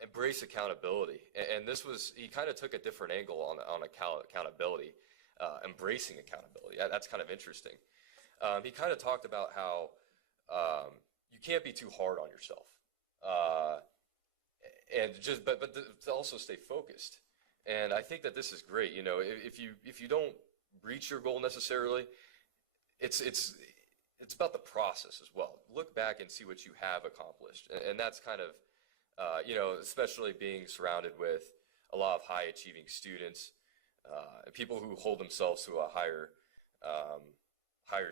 embrace accountability. And this was, he kind of took a different angle on accountability, embracing accountability. That's kind of interesting. He kind of talked about how you can't be too hard on yourself. But to also stay focused. And I think that this is great. If you don't reach your goal necessarily, it's about the process as well. Look back and see what you have accomplished. And that's kind of, especially being surrounded with a lot of high achieving students, and people who hold themselves to a higher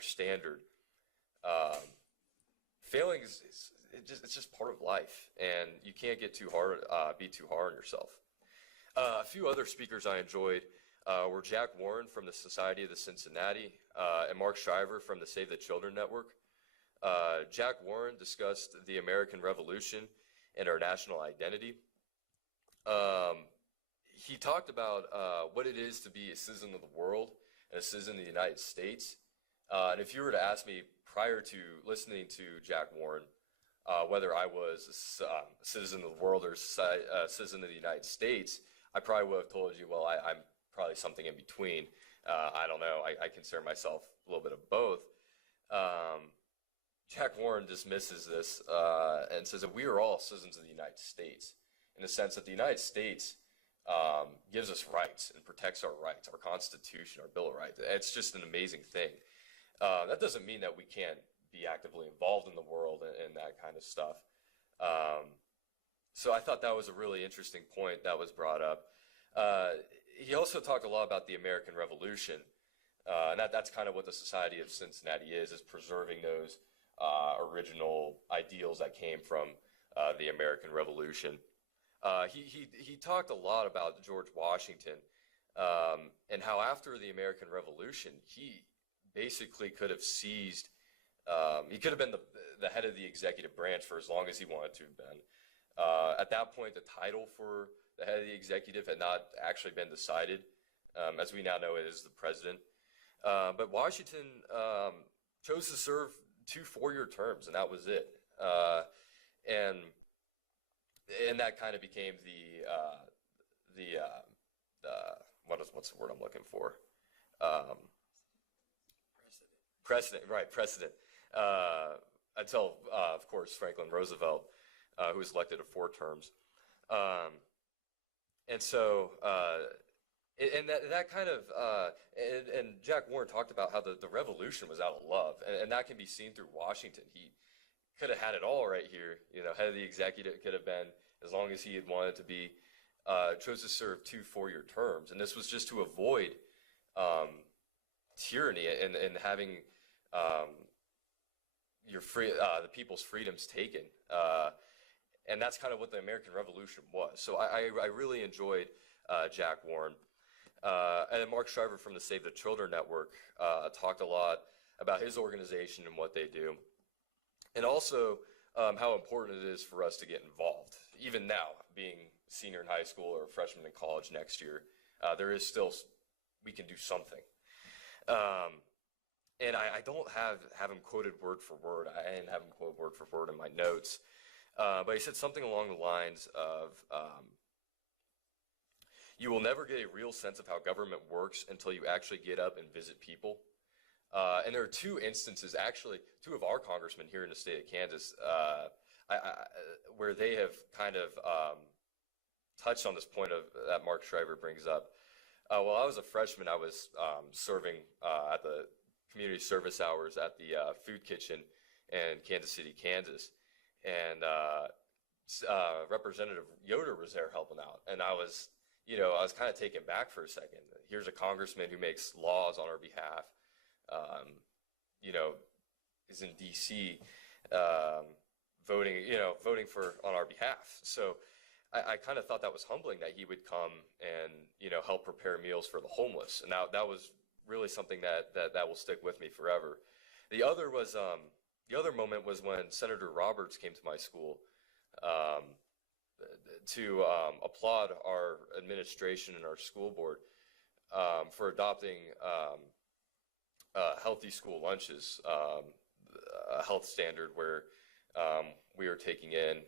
standard. Failing it's just part of life, and you can't be too hard on yourself. A few other speakers I enjoyed were Jack Warren from the Society of the Cincinnati and Mark Shriver from the Save the Children Network. Jack Warren discussed the American Revolution and our national identity. He talked about what it is to be a citizen of the world and a citizen of the United States. And if you were to ask me prior to listening to Jack Warren whether I was a citizen of the world or a citizen of the United States, I probably would have told you, well, I'm probably something in between. I don't know. I consider myself a little bit of both. Jack Warren dismisses this and says that we are all citizens of the United States, in the sense that the United States gives us rights and protects our rights, our Constitution, our Bill of Rights. It's just an amazing thing. That doesn't mean that we can't be actively involved in the world and that kind of stuff. So I thought that was a really interesting point that was brought up. He also talked a lot about the American Revolution, and that's kind of what the Society of Cincinnati is preserving those original ideals that came from the American Revolution. He talked a lot about George Washington and how after the American Revolution, he basically could have seized, he could have been the head of the executive branch for as long as he wanted to have been. At that point, the title for the head of the executive had not actually been decided. As we now know, it is the president. But Washington chose to serve 2 4-year terms, and that was it. And that kind of became what's the word I'm looking for? Precedent. Until, of course, Franklin Roosevelt, who was elected to 4 terms. And so, and that kind of, and Jack Warren talked about how the revolution was out of love, and that can be seen through Washington. He could have had it all right here, head of the executive, could have been, as long as he had wanted to be, chose to serve 2 4-year terms. And this was just to avoid tyranny and having the people's freedoms taken. And that's kind of what the American Revolution was. So I really enjoyed Jack Warren. And then Mark Shriver from the Save the Children Network talked a lot about his organization and what they do. And also how important it is for us to get involved. Even now, being senior in high school or freshman in college next year, there is still, we can do something. And I don't have him quoted word for word. I didn't have him quote word for word in my notes. But he said something along the lines of, you will never get a real sense of how government works until you actually get up and visit people. And there are 2 instances, actually, 2 of our congressmen here in the state of Kansas, where they have kind of touched on this point that Mark Shriver brings up. While I was a freshman, I was serving at the community service hours at the food kitchen in Kansas City, Kansas. And Representative Yoder was there helping out. And I was kind of taken back for a second. Here's a congressman who makes laws on our behalf, is in D.C. Voting on our behalf. So I kind of thought that was humbling that he would come and, help prepare meals for the homeless. And that was really something that will stick with me forever. The other moment was when Senator Roberts came to my school to applaud our administration and our school board for adopting healthy school lunches, a health standard where we are taking in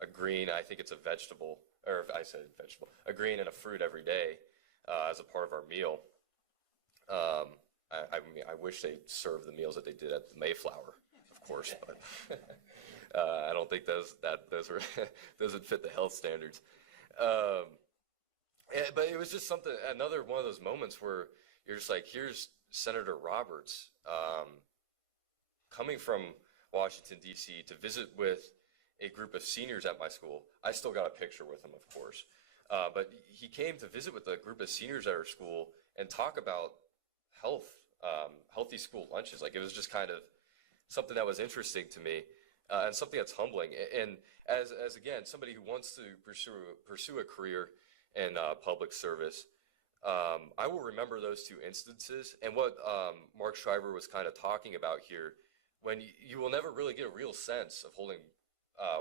a green, I think it's a vegetable, or I said vegetable, a green and a fruit every day as a part of our meal. I wish they served the meals that they did at the Mayflower, of course, but I don't think those would fit the health standards. But it was just another one of those moments where you're just like, here's Senator Roberts coming from Washington, D.C. to visit with a group of seniors at my school. I still got a picture with him, of course. But he came to visit with a group of seniors at our school and talk about healthy school lunches. Like, it was just kind of something that was interesting to me and something that's humbling. And as again, somebody who wants to pursue a career in public service, I will remember those 2 instances. And what Mark Shriver was kind of talking about here, when you will never really get a real sense of holding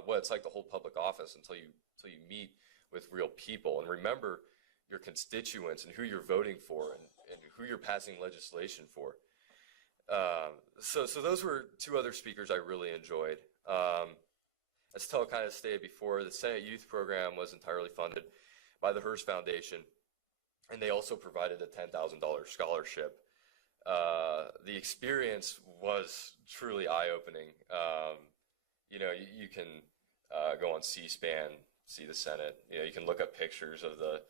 what it's like to hold public office until you meet with real people and remember your constituents and who you're voting for and who you're passing legislation for. So those were 2 other speakers I really enjoyed. As Tel kind of stated before, the Senate Youth Program was entirely funded by the Hearst Foundation, and they also provided a $10,000 scholarship. The experience was truly eye-opening. You can go on C-SPAN, see the Senate. You can look up pictures of the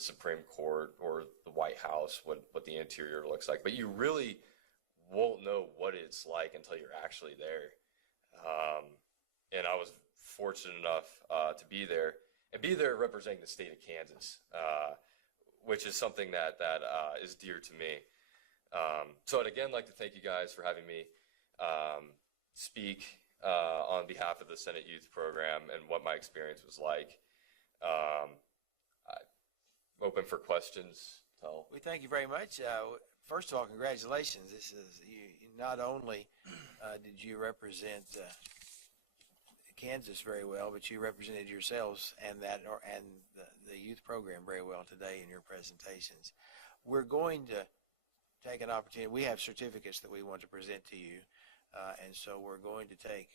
Supreme Court or the White House, what the interior looks like. But you really won't know what it's like until you're actually there. And I was fortunate enough to be there, and be there representing the state of Kansas, which is something that is dear to me. So I'd again like to thank you guys for having me speak on behalf of the Senate Youth Program and what my experience was like. I'm open for questions. We thank you very much. First of all, congratulations. This is you not only did you represent Kansas very well, but you represented yourselves and the youth program very well today in your presentations. We're going to take an opportunity. We have certificates that we want to present to you, and so we're going to take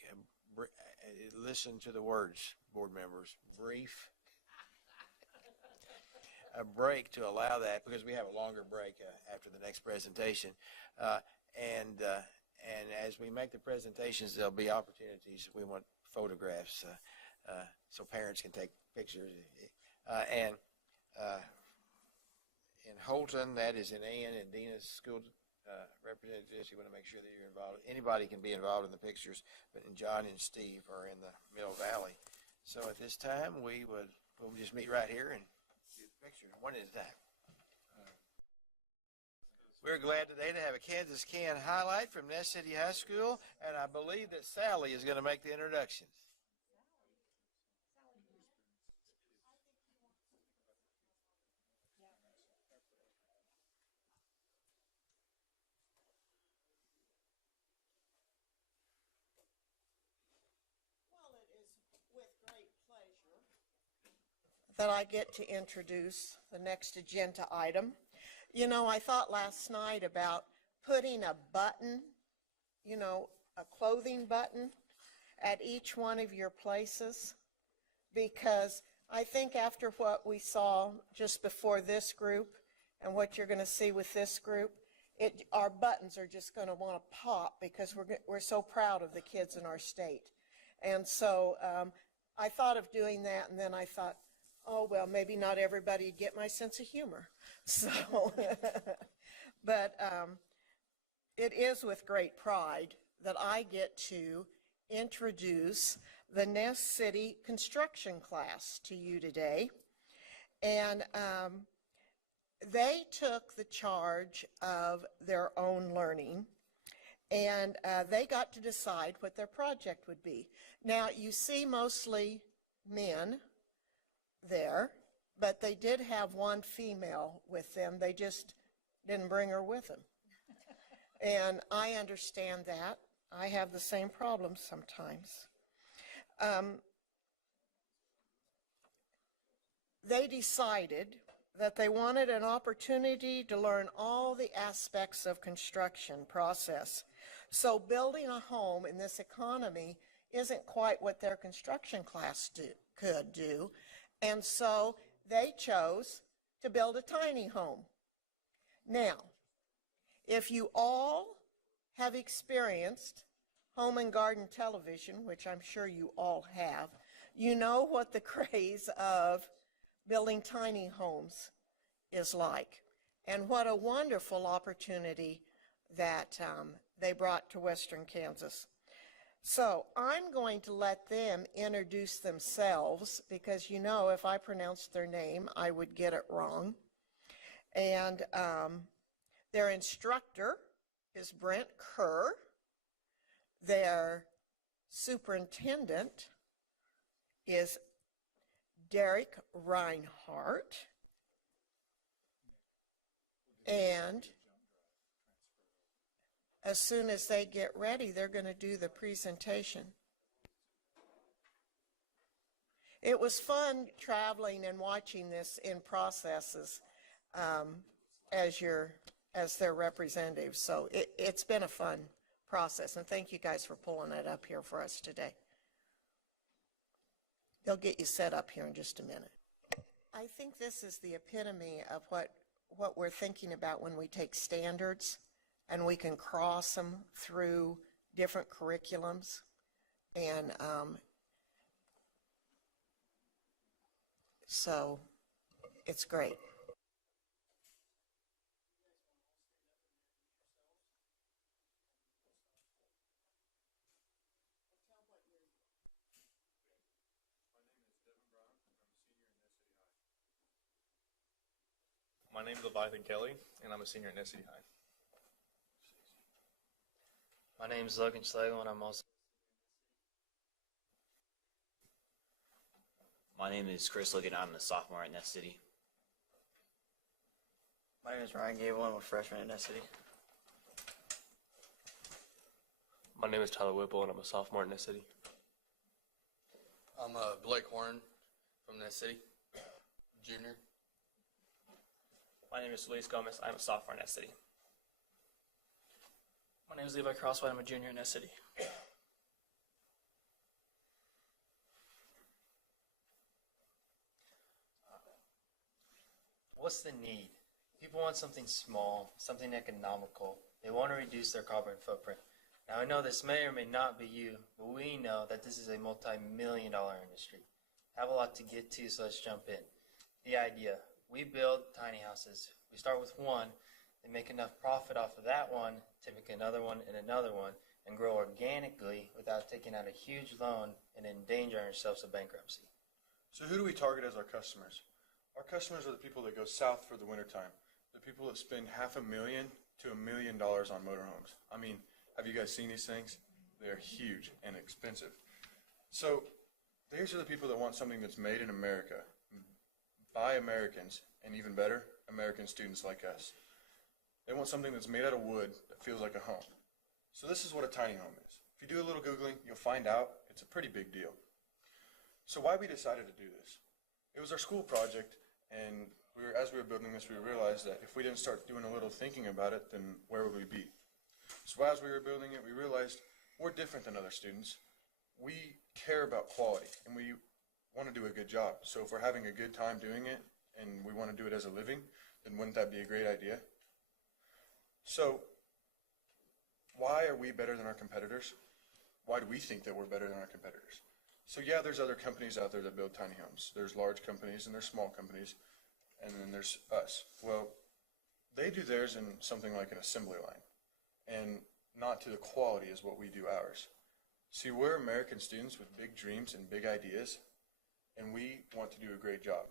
listen to the words, board members. Brief. A break to allow that, because we have a longer break after the next presentation, and as we make the presentations, there'll be opportunities. We want photographs so parents can take pictures, and in Holton, that is in Ann and Dina's school representatives. You want to make sure that you're involved. Anybody can be involved in the pictures, but John and Steve are in the Mill Valley. So at this time, we'll just meet right here and picture one at a time. We're glad today to have a Kansas Can highlight from Ness City High School, and I believe that Sally is going to make the introductions. Well, it is with great pleasure that I get to introduce the next agenda item. You know, I thought last night about putting a button, you know, a clothing button at each one of your places, because I think after what we saw just before this group and what you're going to see with this group, our buttons are just going to want to pop, because we're so proud of the kids in our state. And so I thought of doing that, and then I thought, oh, well, maybe not everybody would get my sense of humor. So, but it is with great pride that I get to introduce the Ness City construction class to you today. And they took the charge of their own learning, and they got to decide what their project would be. Now, you see mostly men there, but they did have one female with them. They just didn't bring her with them. And I understand that. I have the same problem sometimes. They decided that they wanted an opportunity to learn all the aspects of construction process. So building a home in this economy isn't quite what their construction class could do. And so they chose to build a tiny home. Now, if you all have experienced home and garden television, which I'm sure you all have, you know what the craze of building tiny homes is like, and what a wonderful opportunity that they brought to Western Kansas. So I'm going to let them introduce themselves, because, you know, if I pronounced their name, I would get it wrong. And their instructor is Brent Kerr. Their superintendent is Derek Reinhardt. And as soon as they get ready, they're going to do the presentation. It was fun traveling and watching this in processes as their representatives. So it's been a fun process, and thank you guys for pulling it up here for us today. They'll get you set up here in just a minute. I think this is the epitome of what we're thinking about when we take standards and we can cross them through different curriculums. And so it's great. My name is Leviathan Kelly, and I'm a senior at Ness City High. My name is Logan Schlegel, and I'm also. My name is Chris Logan. I'm a sophomore at Nest City. My name is Ryan Gable, and I'm a freshman at Nest City. My name is Tyler Whipple, and I'm a sophomore at Nest City. I'm Blake Horn from Nest City, junior. My name is Luis Gomez. I'm a sophomore at Nest City. My name is Levi Crosswhite. I'm a junior at Nest City. What's the need? People want something small, something economical. They want to reduce their carbon footprint. Now, I know this may or may not be you, but we know that this is a multi-million-dollar industry. Have a lot to get to, so let's jump in. The idea: we build tiny houses. We start with one, and make enough profit off of that one to make another one, and grow organically without taking out a huge loan and endangering ourselves of bankruptcy. So who do we target as our customers? Our customers are the people that go south for the wintertime, the people that spend $500,000 to $1 million on motorhomes. I mean, have you guys seen these things? They're huge and expensive. So these are the people that want something that's made in America, by Americans, and even better, American students like us. They want something that's made out of wood that feels like a home. So this is what a tiny home is. If you do a little Googling, you'll find out it's a pretty big deal. So why we decided to do this? It was our school project, and as we were building this, we realized that if we didn't start doing a little thinking about it, then where would we be? So as we were building it, we realized we're different than other students. We care about quality, and we want to do a good job. So if we're having a good time doing it, and we want to do it as a living, then wouldn't that be a great idea? So why are we better than our competitors? Why do we think that we're better than our competitors? So yeah, there's other companies out there that build tiny homes. There's large companies and there's small companies, and then there's us. Well, they do theirs in something like an assembly line, and not to the quality as what we do ours. See, we're American students with big dreams and big ideas, and we want to do a great job.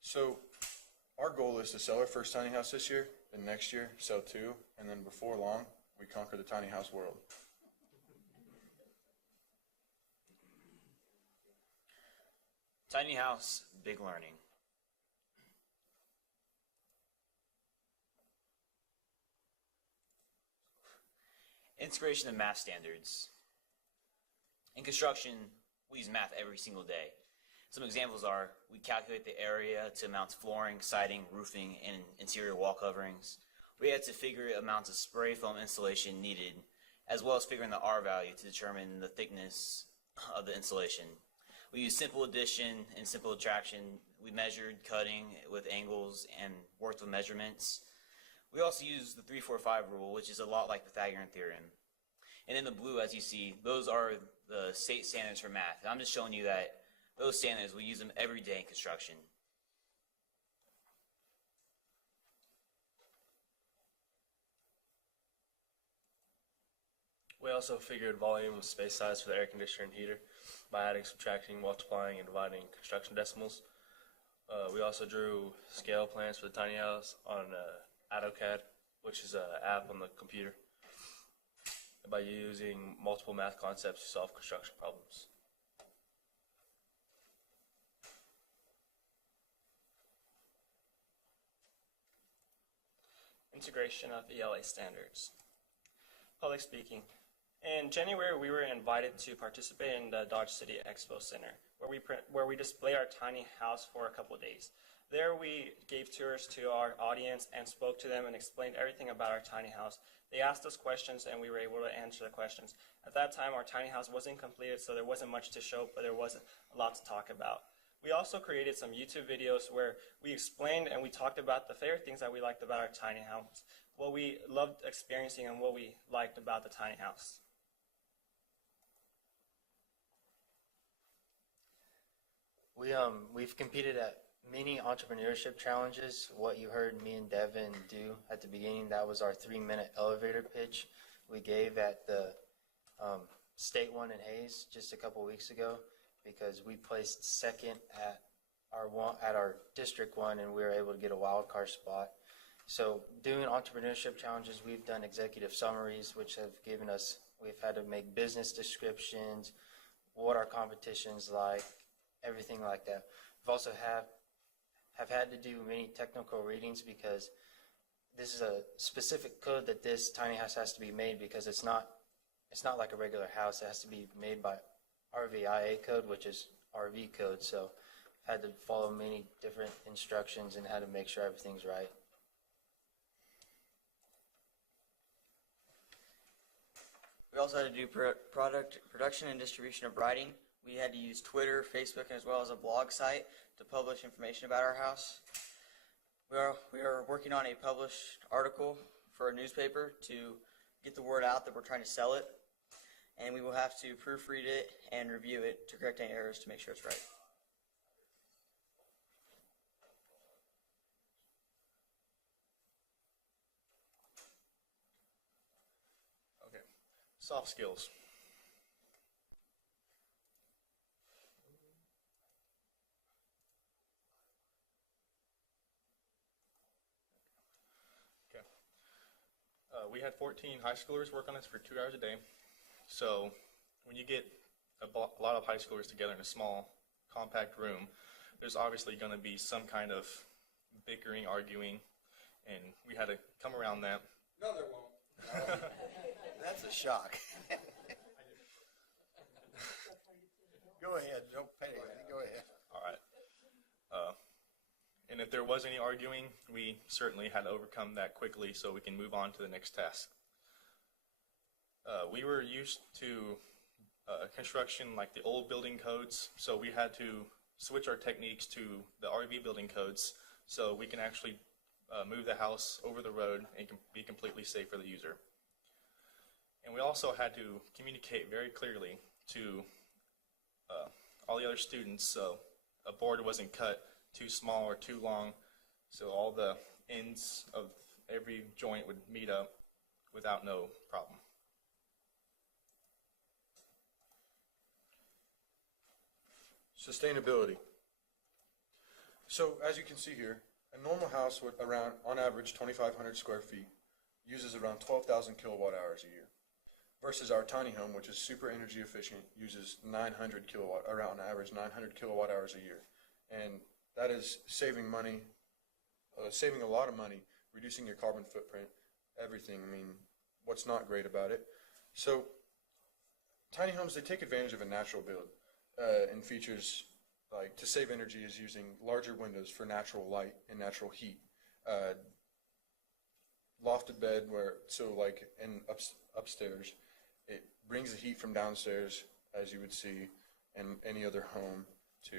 So our goal is to sell our first tiny house this year, then next year sell 2, and then before long, we conquer the tiny house world. Tiny house, big learning. Integration of math standards. In construction, we use math every single day. Some examples are, we calculate the area to amounts flooring, siding, roofing, and interior wall coverings. We had to figure amounts of spray foam insulation needed, as well as figuring the R value to determine the thickness of the insulation. We used simple addition and simple subtraction. We measured cutting with angles and worked with measurements. We also used the 3-4-5 rule, which is a lot like Pythagorean theorem. And in the blue, as you see, those are the state standards for math. And I'm just showing you that those standards, we use them every day in construction. We also figured volume and space size for the air conditioner and heater by adding, subtracting, multiplying, and dividing construction decimals. We also drew scale plans for the tiny house on AutoCAD, which is an app on the computer, by using multiple math concepts to solve construction problems. Integration of ELA standards. Public speaking. In January, we were invited to participate in the Dodge City Expo Center, where we display our tiny house for a couple of days. There we gave tours to our audience and spoke to them and explained everything about our tiny house. They asked us questions and we were able to answer the questions. At that time, our tiny house wasn't completed, so there wasn't much to show, but there was a lot to talk about. We also created some YouTube videos where we explained and we talked about the favorite things that we liked about our tiny house, what we loved experiencing, and what we liked about the tiny house. We've competed at many entrepreneurship challenges. What you heard me and Devin do at the beginning, that was our 3-minute elevator pitch we gave at the state one in Hayes just a couple weeks ago, because we placed second at our district one, and we were able to get a wild card spot. So doing entrepreneurship challenges, we've done executive summaries, which have given us We've had to make business descriptions, what our competition's like, everything like that. We've also have had to do many technical readings because this is a specific code that this tiny house has to be made because it's not like a regular house. It has to be made by RVIA code, which is RV code. So I've had to follow many different instructions and had to make sure everything's right. We also had to do production and distribution of writing. We had to use Twitter, Facebook, as well as a blog site to publish information about our house. We are working on a published article for a newspaper to get the word out that we're trying to sell it, and we will have to proofread it and review it to correct any errors to make sure it's right. Okay, soft skills. We had 14 high schoolers work on this for 2 hours a day. So when you get a lot of high schoolers together in a small, compact room, there's obviously going to be some kind of bickering, arguing, and we had to come around that. No, there won't. That's a shock. Go ahead. Don't panic. Go ahead. All right. And if there was any arguing, we certainly had to overcome that quickly so we can move on to the next task. We were used to construction like the old building codes, so we had to switch our techniques to the RV building codes so we can actually move the house over the road and be completely safe for the user. And we also had to communicate very clearly to all the other students so a board wasn't cut too small or too long, so all the ends of every joint would meet up without no problem. Sustainability. So as you can see here, a normal house with around, on average, 2,500 square feet uses around 12,000 kilowatt hours a year, versus our tiny home, which is super energy efficient, uses 900 kilowatt, around average 900 kilowatt hours a year. And that is saving money, saving a lot of money, reducing your carbon footprint, everything. I mean, what's not great about it? So tiny homes, they take advantage of a natural build and features like to save energy is using larger windows for natural light and natural heat. Lofted bed so like in upstairs, it brings the heat from downstairs, as you would see in any other home, to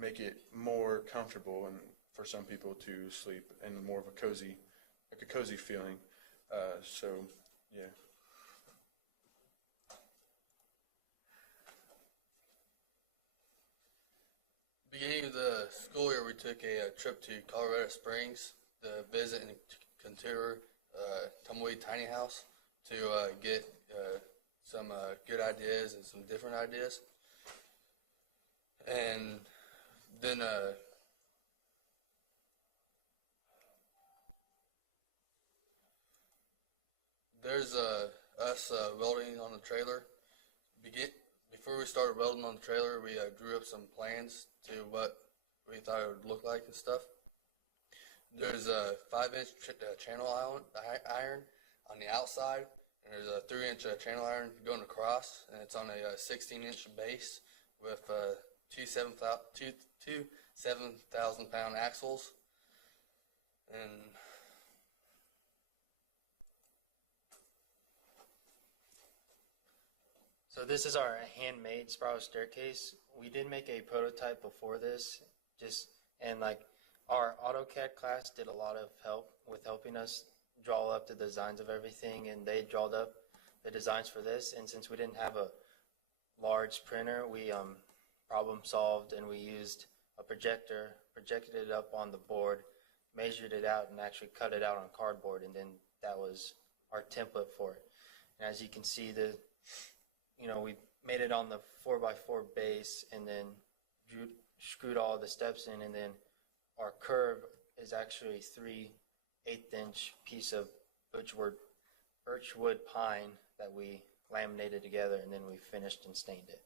make it more comfortable and for some people to sleep in more of a cozy feeling. So, yeah. Beginning of the school year, we took a trip to Colorado Springs to visit and consider Tumbleweed Tiny House to get some good ideas and some different ideas. And then there's us welding on the trailer. Before we started welding on the trailer, we drew up some plans to what we thought it would look like and stuff. There's a 5-inch channel iron on the outside, and there's a 3-inch channel iron going across, and it's on a 16-inch base with two 7,000-pound axles. And so this is our handmade spiral staircase. We did make a prototype before this, and like our AutoCAD class did a lot of help with helping us draw up the designs of everything, and they drawed up the designs for this. And since we didn't have a large printer, we problem solved, and we used a projector, projected it up on the board, measured it out, and actually cut it out on cardboard, and then that was our template for it. And as you can see, we made it on the 4x4 base, and then screwed all the steps in, and then our curve is actually 3 8-inch piece of birchwood pine that we laminated together, and then we finished and stained it.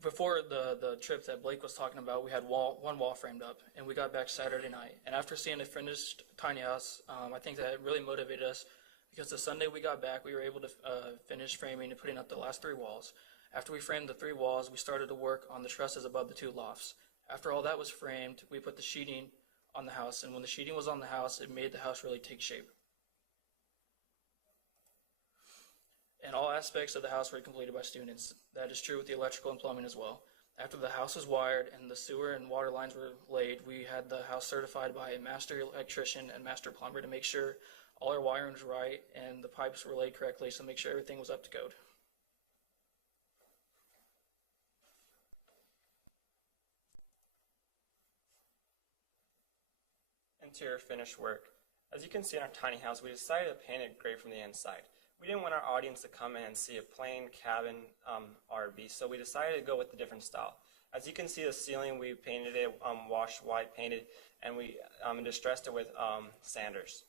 Before the trip that Blake was talking about, we had one wall framed up, and we got back Saturday night. And after seeing the finished tiny house, I think that really motivated us, because the Sunday we got back, we were able to finish framing and putting up the last 3 walls. After we framed the 3 walls, we started to work on the trusses above the 2 lofts. After all that was framed, we put the sheeting on the house, and when the sheeting was on the house, it made the house really take shape. And all aspects of the house were completed by students. That is true with the electrical and plumbing as well. After the house was wired and the sewer and water lines were laid, we had the house certified by a master electrician and master plumber to make sure all our wiring was right and the pipes were laid correctly, so make sure everything was up to code. Interior finished work. As you can see in our tiny house, we decided to paint it gray from the inside. We didn't want our audience to come in and see a plain cabin RV, so we decided to go with a different style. As you can see, the ceiling, we painted it washed white painted, and we distressed it with sanders.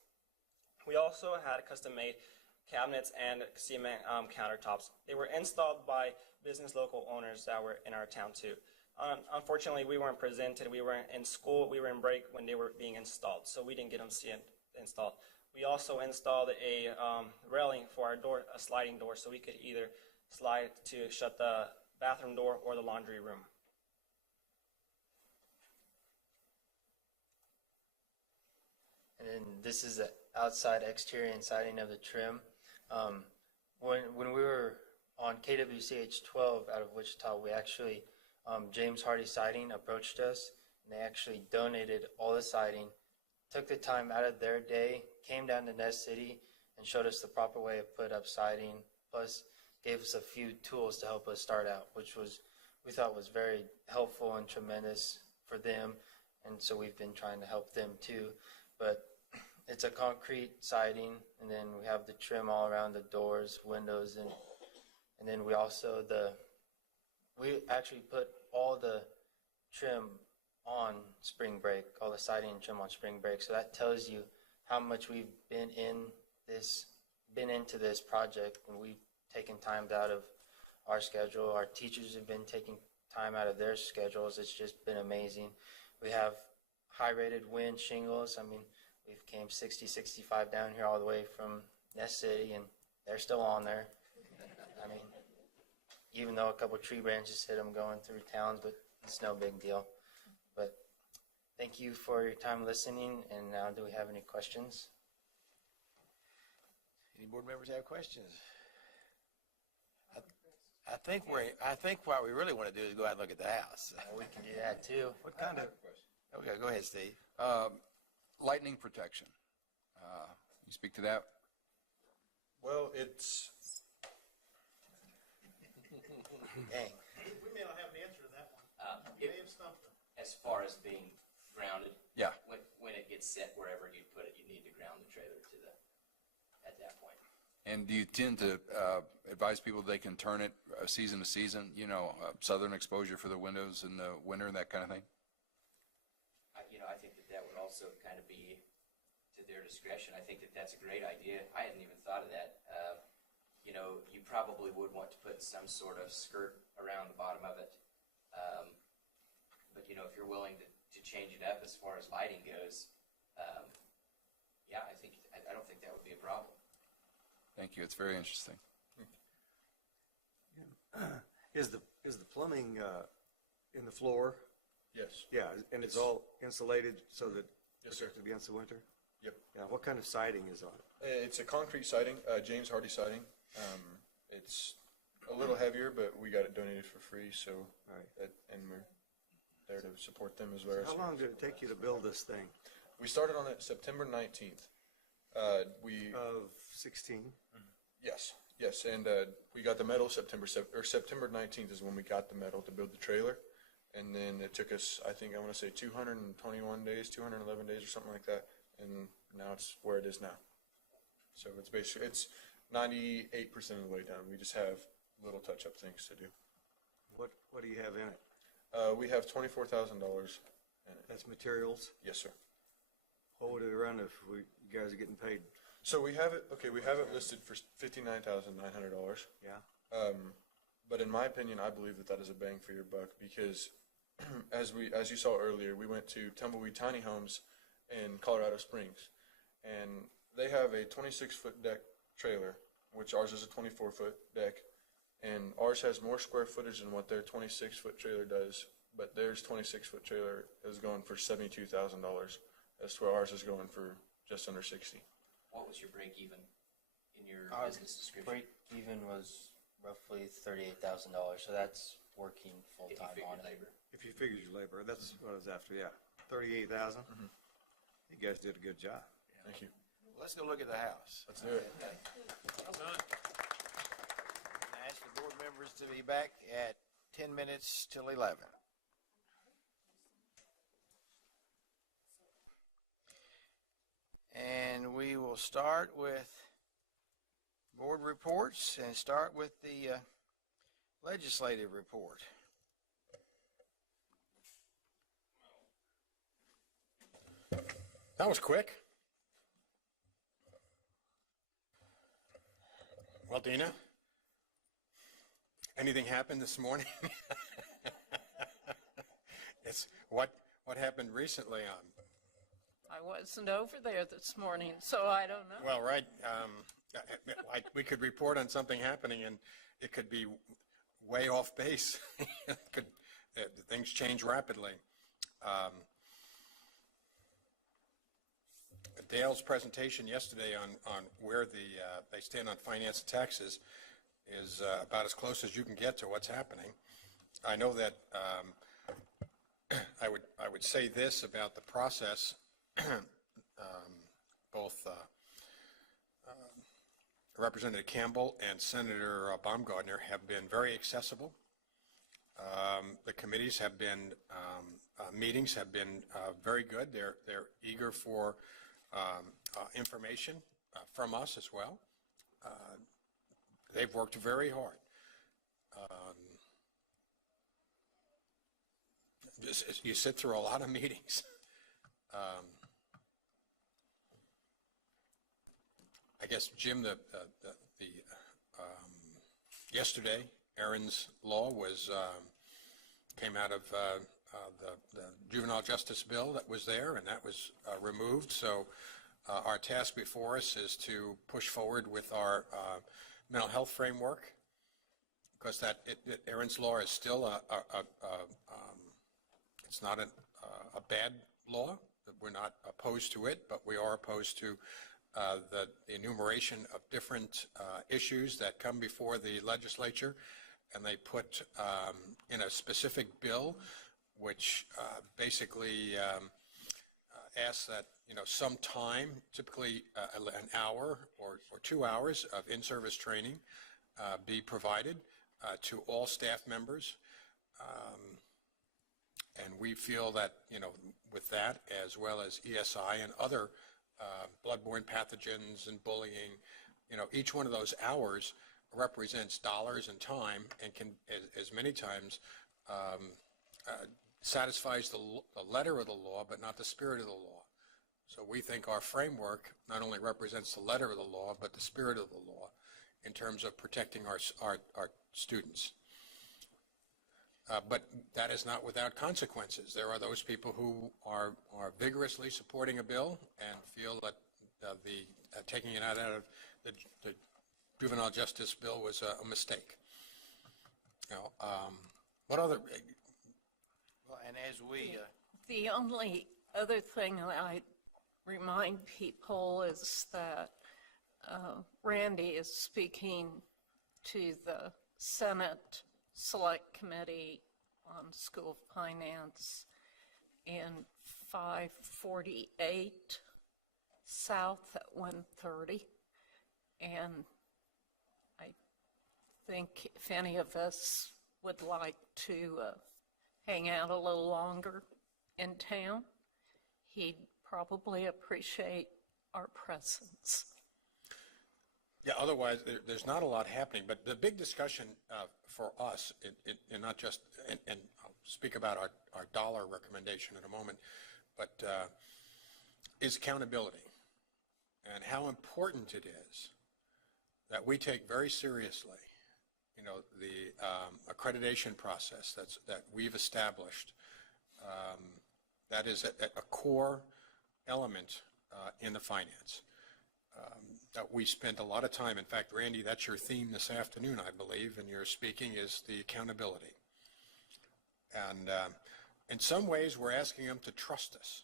We also had custom-made cabinets and cement countertops. They were installed by business local owners that were in our town too. Unfortunately, we weren't presented. We were in school. We were in break when they were being installed, so we didn't get them see it installed. We also installed a railing for our door, a sliding door, so we could either slide to shut the bathroom door or the laundry room. And then this is the outside exterior and siding of the trim. When we were on KWCH 12 out of Wichita, we actually, James Hardy Siding approached us, and they actually donated all the siding, took the time out of their day, came down to Nest City, and showed us the proper way of put up siding, plus gave us a few tools to help us start out, which we thought was very helpful and tremendous for them, and so we've been trying to help them too. But it's a concrete siding, and then we have the trim all around the doors, windows, and then we also we actually put all the trim on spring break, all the siding and trim on spring break. So that tells you how much we've been into this project, and we've taken time out of our schedule. Our teachers have been taking time out of their schedules. It's just been amazing. We have high rated wind shingles. I mean, we've came 60, 65 down here all the way from Nest City, and they're still on there. I mean, even though a couple tree branches hit them going through towns, but it's no big deal. But thank you for your time listening, and now do we have any questions? Any board members have questions? I think what we really want to do is go out and look at the house. We can do that too. What kind of Okay, go ahead, Steve. lightning protection? You speak to that? Well, it's Dang. We may not have an answer to that one. If, May have stumped them. as far as being grounded, Yeah. when it gets set wherever you put it, you need to ground the trailer at that point. And do you tend to advise people they can turn it season to season, southern exposure for the windows in the winter, that kind of thing? I think that would also kind of be to their discretion. I think that's a great idea. I hadn't even thought of that. You probably would want to put some sort of skirt around the bottom of it. But if you're willing to change it up as far as lighting goes, I don't think that would be a problem. Thank you. It's very interesting. Is the plumbing in the floor? yes. Yeah, and it's all insulated so that Yes, it's sir. protected against the winter? Yep. Yeah, what kind of siding is on it? It's a concrete siding, James Hardy siding. It's a little heavier, but we got it donated for free, so and we're there to support them as well. How long did it take you to build this thing? We started on it September 19th. Of 16? Yes, and we got the metal September 19th is when we got the metal to build the trailer, and then it took us, I want to say 221 days, 211 days or something like that, and now it's where it is now. So it's 98% of the way done. We just have little touch-up things to do. What do you have in it? We have $24,000 in it. That's materials? Yes, sir. hold it around if you guys are getting paid? So we have it, okay, we have it listed for $59,900. Yeah. But in my opinion, I believe that that is a bang for your buck because as you saw earlier, we went to Tumbleweed Tiny Homes in Colorado Springs, and they have a 26-foot deck trailer, which ours is a 24-foot deck, and ours has more square footage than what their 26-foot trailer does, but theirs 26-foot trailer is going for $72,000, as to where ours is going for just under 60. What was your break even in your Our business description? Break even was roughly $38,000, so that's working full time on it. If you figure your labor, that's what I was after, yeah. 38,000? You guys did a good job. Thank you. Let's go look at the house. Let's do it. I ask the board members to be back at 10 minutes till 11. And we will start with board reports and start with the legislative report. That was quick. Well, Dina, anything happened this morning? It's what happened recently on. I wasn't over there this morning, so I don't know. Well, right. We could report on something happening, and it could be way off base. Things change rapidly. Dale's presentation yesterday on where they stand on finance and taxes is about as close as you can get to what's happening. I know that I would say this about the process. Both Representative Campbell and Senator Baumgartner have been very accessible. The committees have been meetings have been very good. They're eager for information from us as well. They've worked very hard. You sit through a lot of meetings. I guess, Jim, yesterday, Aaron's Law came out of the juvenile justice bill that was there, and that was removed. So our task before us is to push forward with our mental health framework, because Aaron's Law is still it's not a bad law. We're not opposed to it, but we are opposed to the enumeration of different issues that come before the legislature, and they put in a specific bill, which basically asks that some time, typically an hour or 2 hours of in-service training, be provided to all staff members. And we feel that with that, as well as ESI and other bloodborne pathogens and bullying, each one of those hours represents dollars and time, and can, as many times, satisfies the letter of the law, but not the spirit of the law. So we think our framework not only represents the letter of the law, but the spirit of the law in terms of protecting our students. But that is not without consequences. There are those people who are vigorously supporting a bill and feel that taking it out of the juvenile justice bill was a mistake. What other? Well, and as we The only other thing that I remind people is that Randy is speaking to the Senate Select Committee on School Finance in 548 South at 1:30, and I think if any of us would like to hang out a little longer in town, he'd probably appreciate our presence. Yeah, otherwise there's not a lot happening, but the big discussion for us, and not just, and I'll speak about our dollar recommendation in a moment, but is accountability and how important it is that we take very seriously, the accreditation process that we've established. That is a core element in the finance. That we spent a lot of time. In fact, Randy, that's your theme this afternoon, I believe, and your speaking is the accountability. And in some ways, we're asking them to trust us.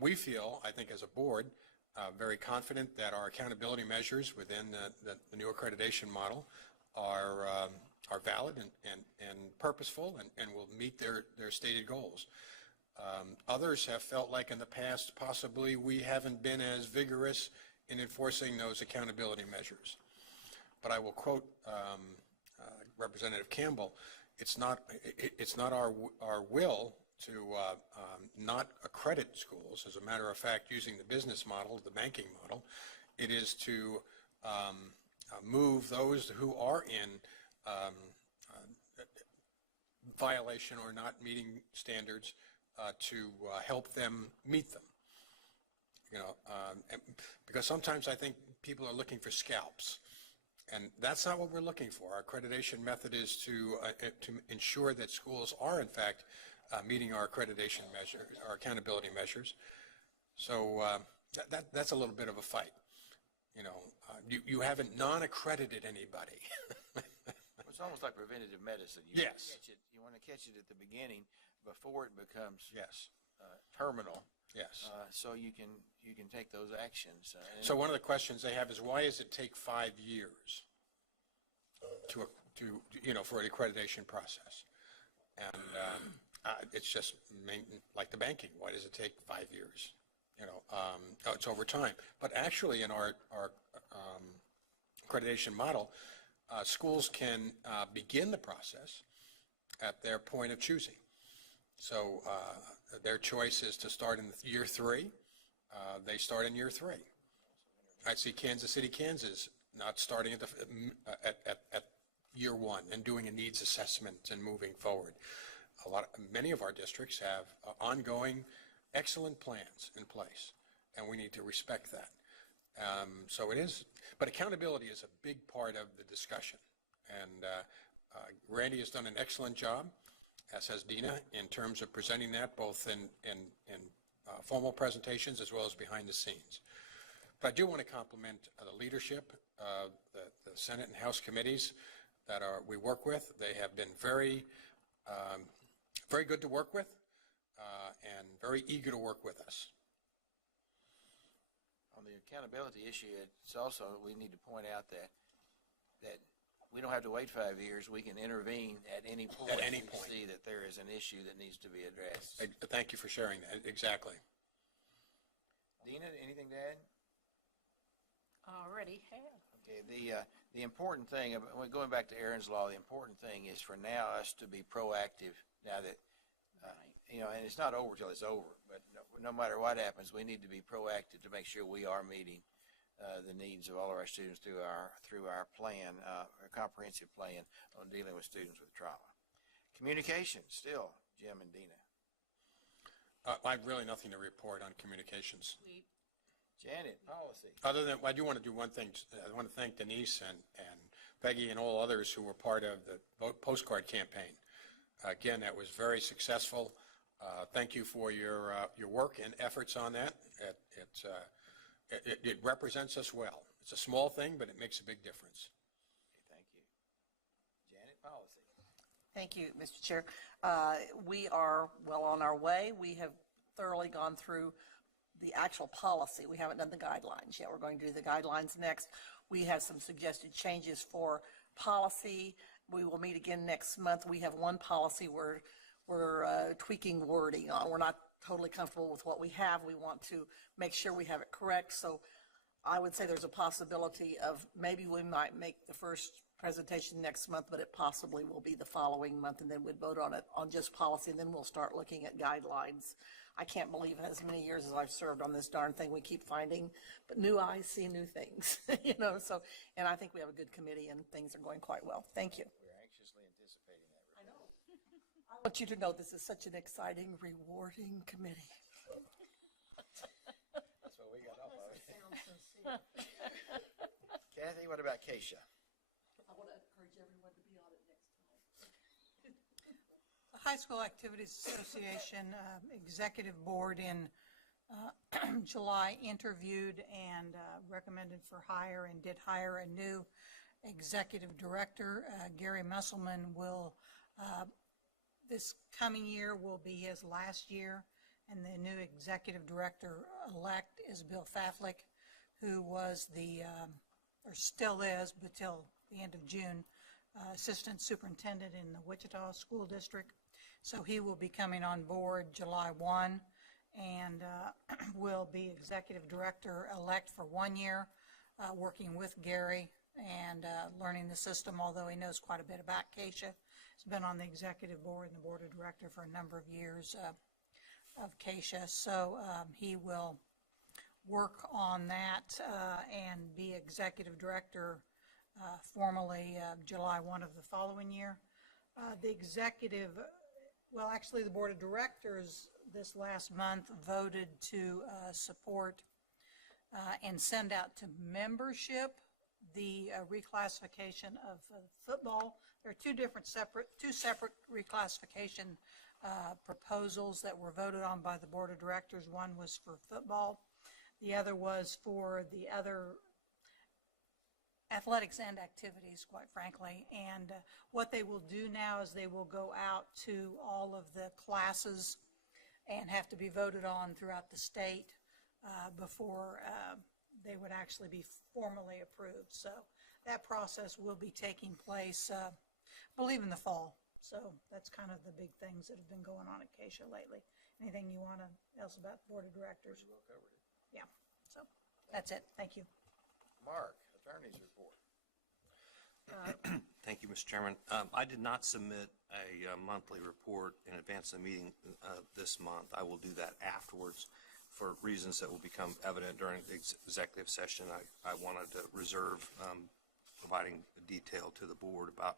We feel, I think, as a board, very confident that our accountability measures within the new accreditation model are valid and purposeful and will meet their stated goals. Others have felt like in the past possibly we haven't been as vigorous in enforcing those accountability measures. But I will quote Representative Campbell, it's not our will to not accredit schools. As a matter of fact, using the business model, the banking model, it is to move those who are in violation or not meeting standards to help them meet them. Because sometimes I think people are looking for scalps. And that's not what we're looking for. Our accreditation method is to ensure that schools are, in fact, meeting our accreditation measures, our accountability measures. So that's a little bit of a fight. You haven't non-accredited anybody. It's almost like preventative medicine. Yes. You want to catch it at the beginning before it becomes terminal. Yes. So you can take those actions. So one of the questions they have is, why does it take 5 years for the accreditation process? And it's just like the banking. Why does it take 5 years? It's over time. But actually, in our accreditation model, schools can begin the process at their point of choosing. So their choice is to start in year 3. They start in year 3. I see Kansas City, Kansas, not starting at year 1 and doing a needs assessment and moving forward. Many of our districts have ongoing excellent plans in place, and we need to respect that. So it is, but accountability is a big part of the discussion. And Randy has done an excellent job, as has Dina, in terms of presenting that both in formal presentations as well as behind the scenes. But I do want to compliment the leadership of the Senate and House committees that we work with. They have been very good to work with and very eager to work with us. On the accountability issue, it's also, we need to point out that we don't have to wait 5 years. We can intervene at any point. At any point. See that there is an issue that needs to be addressed. Thank you for sharing that. Exactly. Dina, anything to add? Already have. Okay. The important thing, going back to Aaron's Law, the important thing is for now us to be proactive. Now that and it's not over till it's over. But no matter what happens, we need to be proactive to make sure we are meeting the needs of all of our students through our plan, our comprehensive plan on dealing with students with trauma. Communication, still, Jim and Dina. I have really nothing to report on communications. Janet, policy. Other than, I do want to do one thing. I want to thank Denise and Peggy and all others who were part of the postcard campaign. Again, that was very successful. Thank you for your work and efforts on that. It represents us well. It's a small thing, but it makes a big difference. Okay, thank you. Janet, policy. Thank you, Mr. Chair. We are well on our way. We have thoroughly gone through the actual policy. We haven't done the guidelines yet. We're going to do the guidelines next. We have some suggested changes for policy. We will meet again next month. We have one policy we're tweaking wording on. We're not totally comfortable with what we have. We want to make sure we have it correct. So I would say there's a possibility of maybe we might make the first presentation next month, but it possibly will be the following month, and then we'd vote on it on just policy, and then we'll start looking at guidelines. I can't believe in as many years as I've served on this darn thing, we keep finding, but new eyes see new things, so, and I think we have a good committee and things are going quite well. Thank you. We're anxiously anticipating that. I know. I I want you to know this is such an exciting, rewarding committee. That's what we got off of it. Kathy, what about Keisha? I want to encourage everyone to be on it next time. The High School Activities Association Executive Board in July interviewed and recommended for hire and did hire a new executive director. Gary Musselman will, this coming year will be his last year, and the new executive director-elect is Bill Faflick, who was the, or still is, but till the end of June, assistant superintendent in the Wichita School District. So he will be coming on board July 1 and will be executive director-elect for 1 year, working with Gary and learning the system, although he knows quite a bit about Keisha. He's been on the executive board and the board of director for a number of years of Keisha. So he will work on that and be executive director formally July 1 of the following year. The executive, well, actually the board of directors this last month voted to support and send out to membership the reclassification of football. There are two separate reclassification proposals that were voted on by the board of directors. One was for football. The other was for the other athletics and activities, quite frankly. And what they will do now is they will go out to all of the classes and have to be voted on throughout the state before they would actually be formally approved. So that process will be taking place, I believe, in the fall. So that's kind of the big things that have been going on at Keisha lately. Anything you want to else about the board of directors? Well covered it. Yeah, so that's it. Thank you. Mark, attorney's report. Thank you, Mr. Chairman. I did not submit a monthly report in advance of the meeting this month. I will do that afterwards for reasons that will become evident during the executive session. I wanted to reserve providing detail to the board about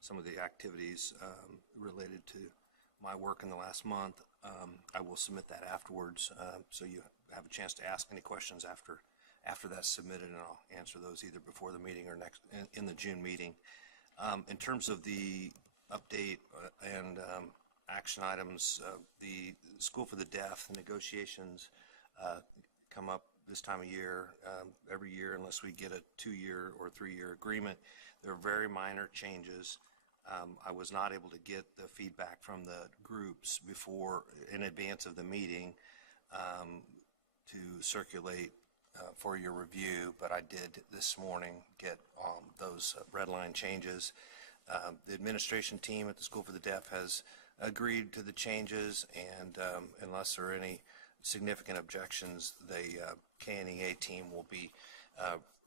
some of the activities related to my work in the last month. I will submit that afterwards, so you have a chance to ask any questions after that's submitted, and I'll answer those either before the meeting or next in the June meeting. In terms of the update and action items, the School for the Deaf, the negotiations come up this time of year, every year, unless we get a 2-year or 3-year agreement. There are very minor changes. I was not able to get the feedback from the groups before, in advance of the meeting, to circulate for your review, but I did this morning get those red line changes. The administration team at the School for the Deaf has agreed to the changes, and unless there are any significant objections, the KNEA team will be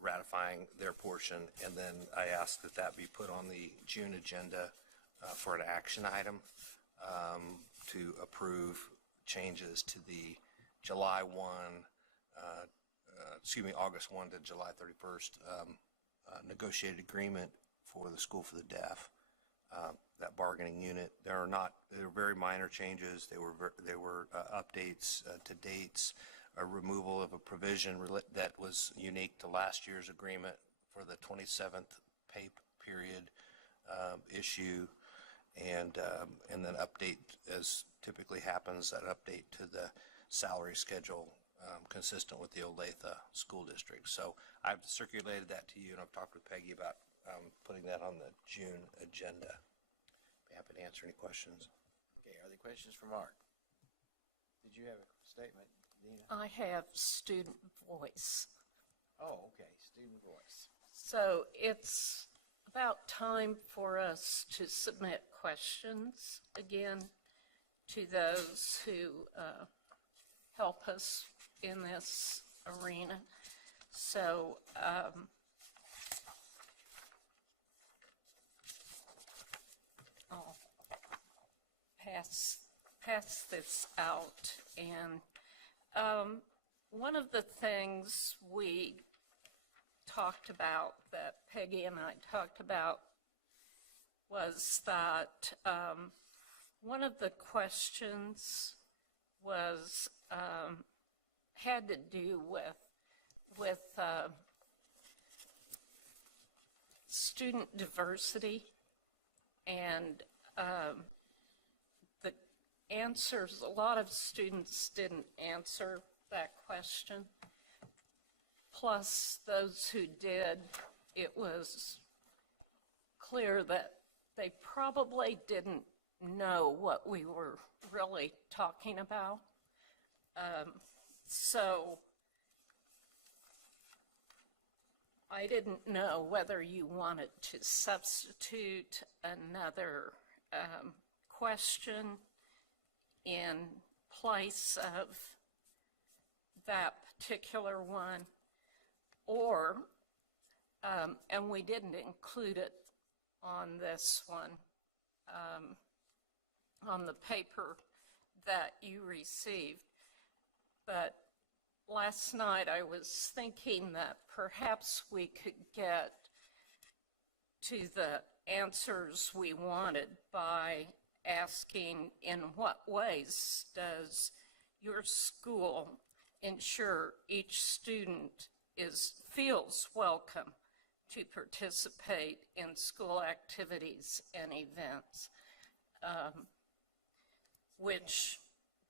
ratifying their portion, and then I asked that that be put on the June agenda for an action item to approve changes to the July 1 August 1 to July 31st negotiated agreement for the School for the Deaf, that bargaining unit. There are very minor changes. They were updates to dates, a removal of a provision that was unique to last year's agreement for the 27th pay period issue, and then update, as typically happens, that update to the salary schedule consistent with the Olathe School District. So I've circulated that to you, and I've talked with Peggy about putting that on the June agenda. Be happy to answer any questions. Okay, are there questions for Mark? Did you have a statement, Dina? I have student voice. Oh, okay, student voice. So it's about time for us to submit questions again to those who help us in this arena. So I'll pass this out. And one of the things we talked about, that Peggy and I talked about, was that One of the questions was, had to do with student diversity, and the answers, a lot of students didn't answer that question. Plus, those who did, it was clear that they probably didn't know what we were really talking about. So I didn't know whether you wanted to substitute another question in place of that particular one, or, and we didn't include it on this one, on the paper that you received. But last night I was thinking that perhaps we could get to the answers we wanted by asking, in what ways does your school ensure each student feels welcome to participate in school activities and events, which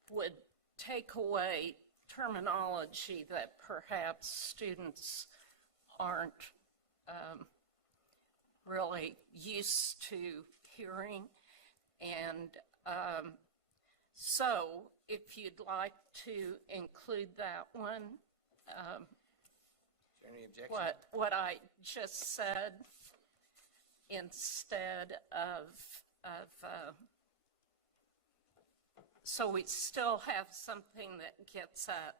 would take away terminology that perhaps students aren't really used to hearing. And so if you'd like to include that one, Is there any objection? what I just said, instead of so we still have something that gets at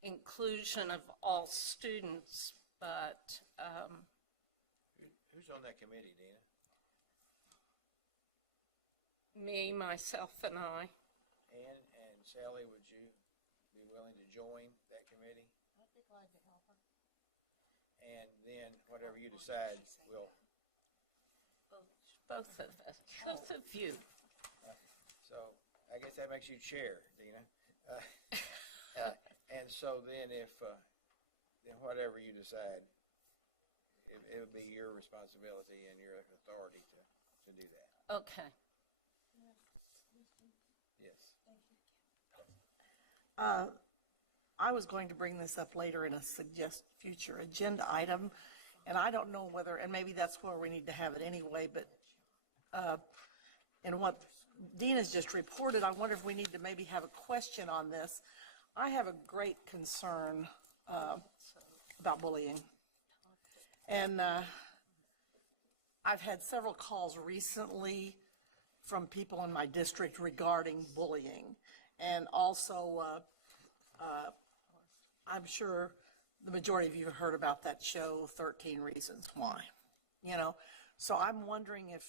inclusion of all students, but Who's on that committee, Dina? me, myself, and I. Ann and Sally, would you be willing to join that committee? I'd be glad to help her. And then whatever you decide, we'll. Both of us, both of you. So I guess that makes you chair, Dina. And so then then whatever you decide, it would be your responsibility and your authority to do that. Okay. Yes. I was going to bring this up later in a future agenda item, and I don't know whether, and maybe that's where we need to have it anyway, but in what Dina's just reported, I wonder if we need to maybe have a question on this. I have a great concern about bullying. And I've had several calls recently from people in my district regarding bullying. And also, I'm sure the majority of you have heard about that show, 13 Reasons Why. You know, so I'm wondering if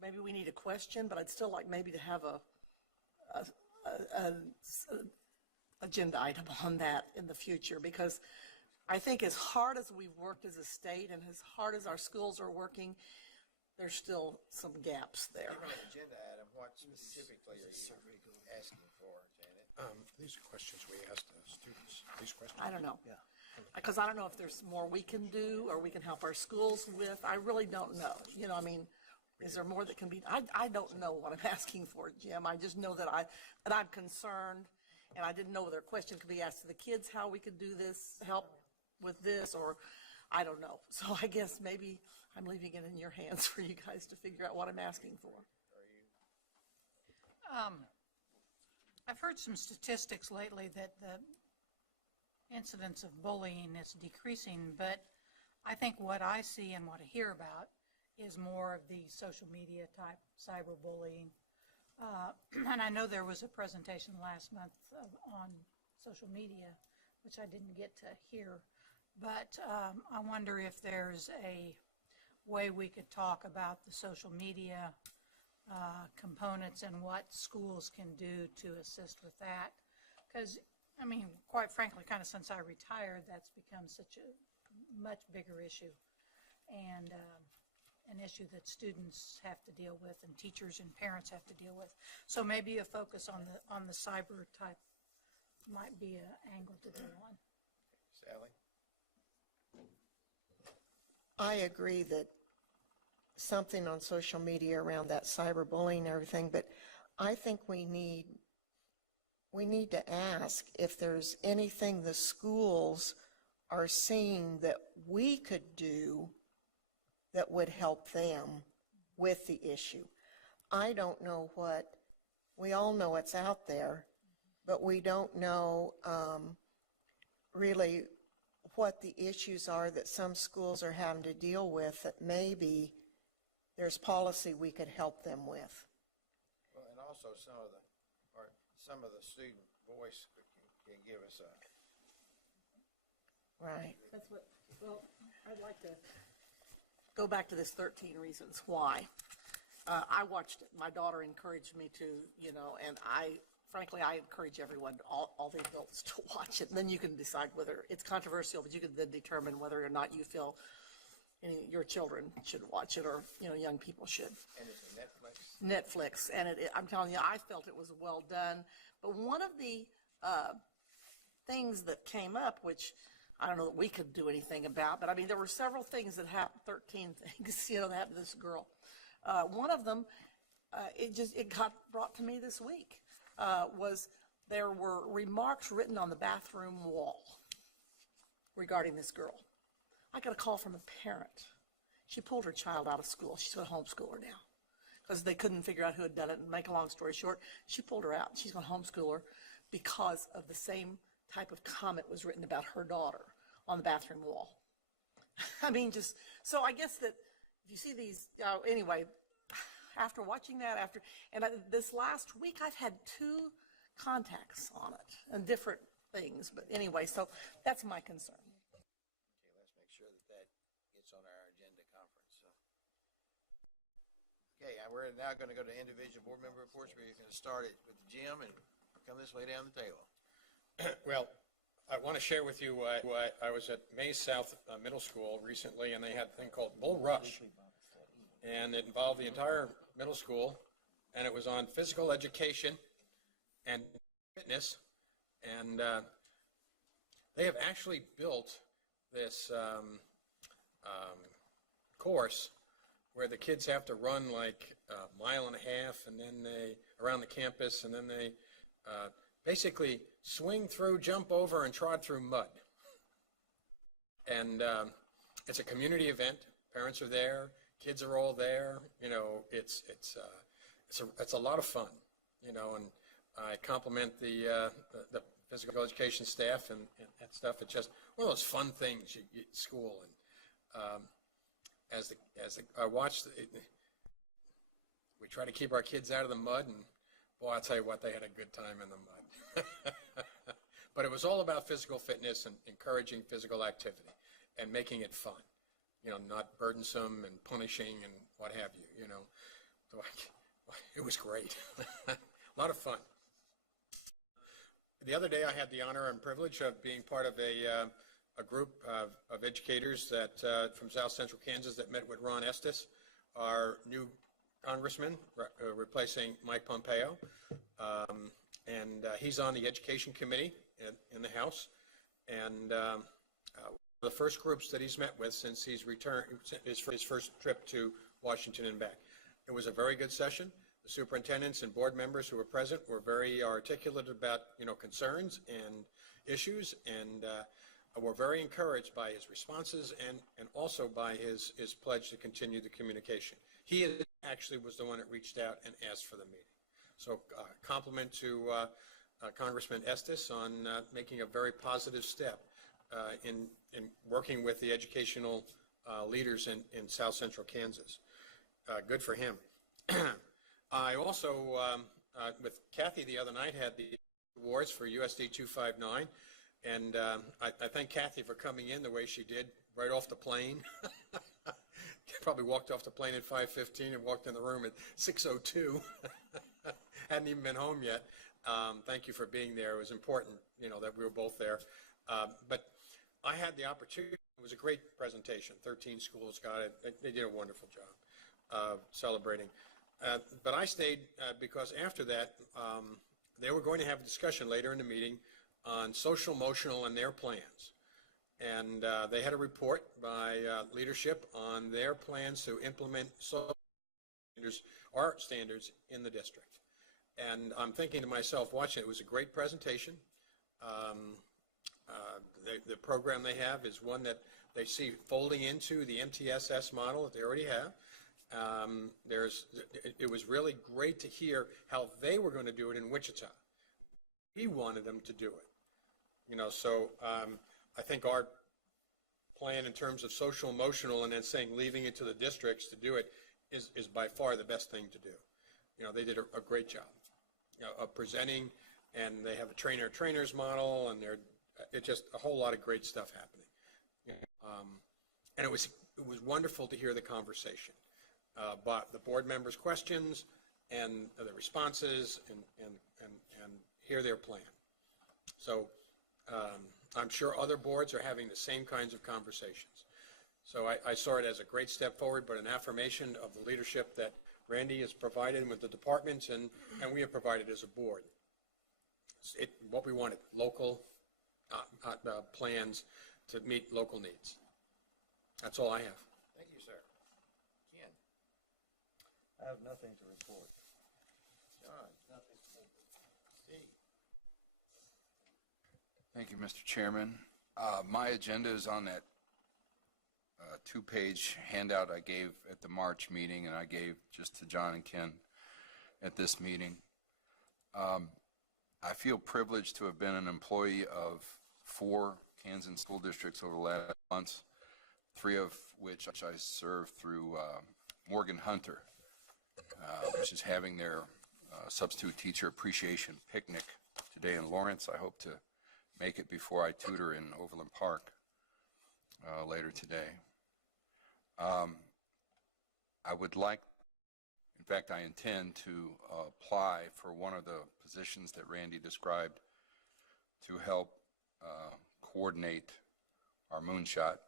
maybe we need a question, but I'd still like maybe to have a agenda item on that in the future, because I think as hard as we've worked as a state and as hard as our schools are working, there's still some gaps there. Even on the agenda item, what specifically are you asking for, Janet? These are questions we asked the students. These questions. I don't know. Yeah. Because I don't know if there's more we can do or we can help our schools with. I really don't know. You know, I mean, is there more that can be? I don't know what I'm asking for, Jim. I just know that I'm concerned, and I didn't know whether a question could be asked to the kids, how we could do this, help with this, or I don't know. So I guess maybe I'm leaving it in your hands for you guys to figure out what I'm asking for. I've heard some statistics lately that the incidence of bullying is decreasing, but I think what I see and what I hear about is more of the social media type cyberbullying. And I know there was a presentation last month on social media, which I didn't get to hear, but I wonder if there's a way we could talk about the social media components and what schools can do to assist with that. Because, I mean, quite frankly, kind of since I retired, that's become such a much bigger issue. And an issue that students have to deal with and teachers and parents have to deal with. So maybe a focus on the cyber type might be an angle to go on. Sally? I agree that something on social media around that cyberbullying and everything, but I think we need to ask if there's anything the schools are seeing that we could do that would help them with the issue. I don't know we all know it's out there, but we don't know really what the issues are that some schools are having to deal with that maybe there's policy we could help them with. Well, and also some of the student voice can give us a. Right. That's what, well, I'd like to go back to this 13 reasons why. I watched it. My daughter encouraged me to, and frankly, I encourage everyone, all the adults, to watch it. And then you can decide whether it's controversial, but you can then determine whether or not you feel your children should watch it or, young people should. And it's Netflix? Netflix. And I'm telling you, I felt it was well done. But one of the things that came up, which I don't know that we could do anything about, but I mean, there were several things that happened, 13 things, that happened to this girl. One of them, it got brought to me this week, was there were remarks written on the bathroom wall regarding this girl. I got a call from a parent. She pulled her child out of school. She's going to homeschool her now because they couldn't figure out who had done it. And make a long story short, she pulled her out. She's going to homeschool her because of the same type of comment was written about her daughter on the bathroom wall. I mean, so I guess that if you see these, anyway, after watching that, this last week, I've had 2 contacts on it and different things. But anyway, so that's my concern. Okay, let's make sure that gets on our agenda conference. Okay, we're now going to go to individual board member reports. We're going to start it with Jim and come this way down the table. Well, I want to share with you, I was at Mays South Middle School recently, and they had a thing called Bull Rush. And it involved the entire middle school, and it was on physical education and fitness. And they have actually built this course where the kids have to run like a mile and a half, and then around the campus, and then they basically swing through, jump over, and trod through mud. And it's a community event. Parents are there. Kids are all there. It's a lot of fun. And I compliment the physical education staff and stuff. It's just one of those fun things at school. And I watched, we try to keep our kids out of the mud, and boy, I'll tell you what, they had a good time in the mud. But it was all about physical fitness and encouraging physical activity and making it fun. Not burdensome and punishing and what have you, So it was great. A lot of fun. The other day I had the honor and privilege of being part of a group of educators that from South Central Kansas that met with Ron Estes, our new congressman, replacing Mike Pompeo. And he's on the education committee in the House. And the first groups that he's met with since he's returned his first trip to Washington and back. It was a very good session. The superintendents and board members who were present were very articulate about concerns and issues, and were very encouraged by his responses and also by his pledge to continue the communication. He actually was the one that reached out and asked for the meeting. So compliment to Congressman Estes on making a very positive step in working with the educational leaders in South Central Kansas. Good for him. I also, with Kathy the other night, had the awards for USD 259, and I thank Kathy for coming in the way she did right off the plane. Probably walked off the plane at 5:15 and walked in the room at 6:02. Hadn't even been home yet. Thank you for being there. It was important, that we were both there. But I had the opportunity It was a great presentation. 13 schools got it. They did a wonderful job celebrating. But I stayed because after that, they were going to have a discussion later in the meeting on social emotional and their plans. And they had a report by leadership on their plans to implement social standards in the district. And I'm thinking to myself, watching it, was a great presentation. The program they have is one that they see folding into the MTSS model that they already have. It was really great to hear how they were going to do it in Wichita. We wanted them to do it. You know, so I think our plan in terms of social emotional and then saying leaving it to the districts to do it is by far the best thing to do. You know, they did a great job, you know, of presenting, and they have a trainer-trainers model, and it's just a whole lot of great stuff happening. And it was wonderful to hear the conversation, but the board members' questions and the responses and hear their plan. So I'm sure other boards are having the same kinds of conversations. So I saw it as a great step forward, but an affirmation of the leadership that Randy has provided with the departments and we have provided as a board. What we wanted, local plans to meet local needs. That's all I have. Thank you, sir. Ken? I have nothing to report. John? Nothing. Steve? Thank you, Mr. Chairman. My agenda is on that two-page handout I gave at the March meeting, and I gave just to John and Ken at this meeting. I feel privileged to have been an employee of 4 Kansas school districts over the last months, 3 of which I served through Morgan Hunter, which is having their substitute teacher appreciation picnic today in Lawrence. I hope to make it before I tutor in Overland Park later today. I would like, in fact, I intend to apply for one of the positions that Randy described to help coordinate our moonshot.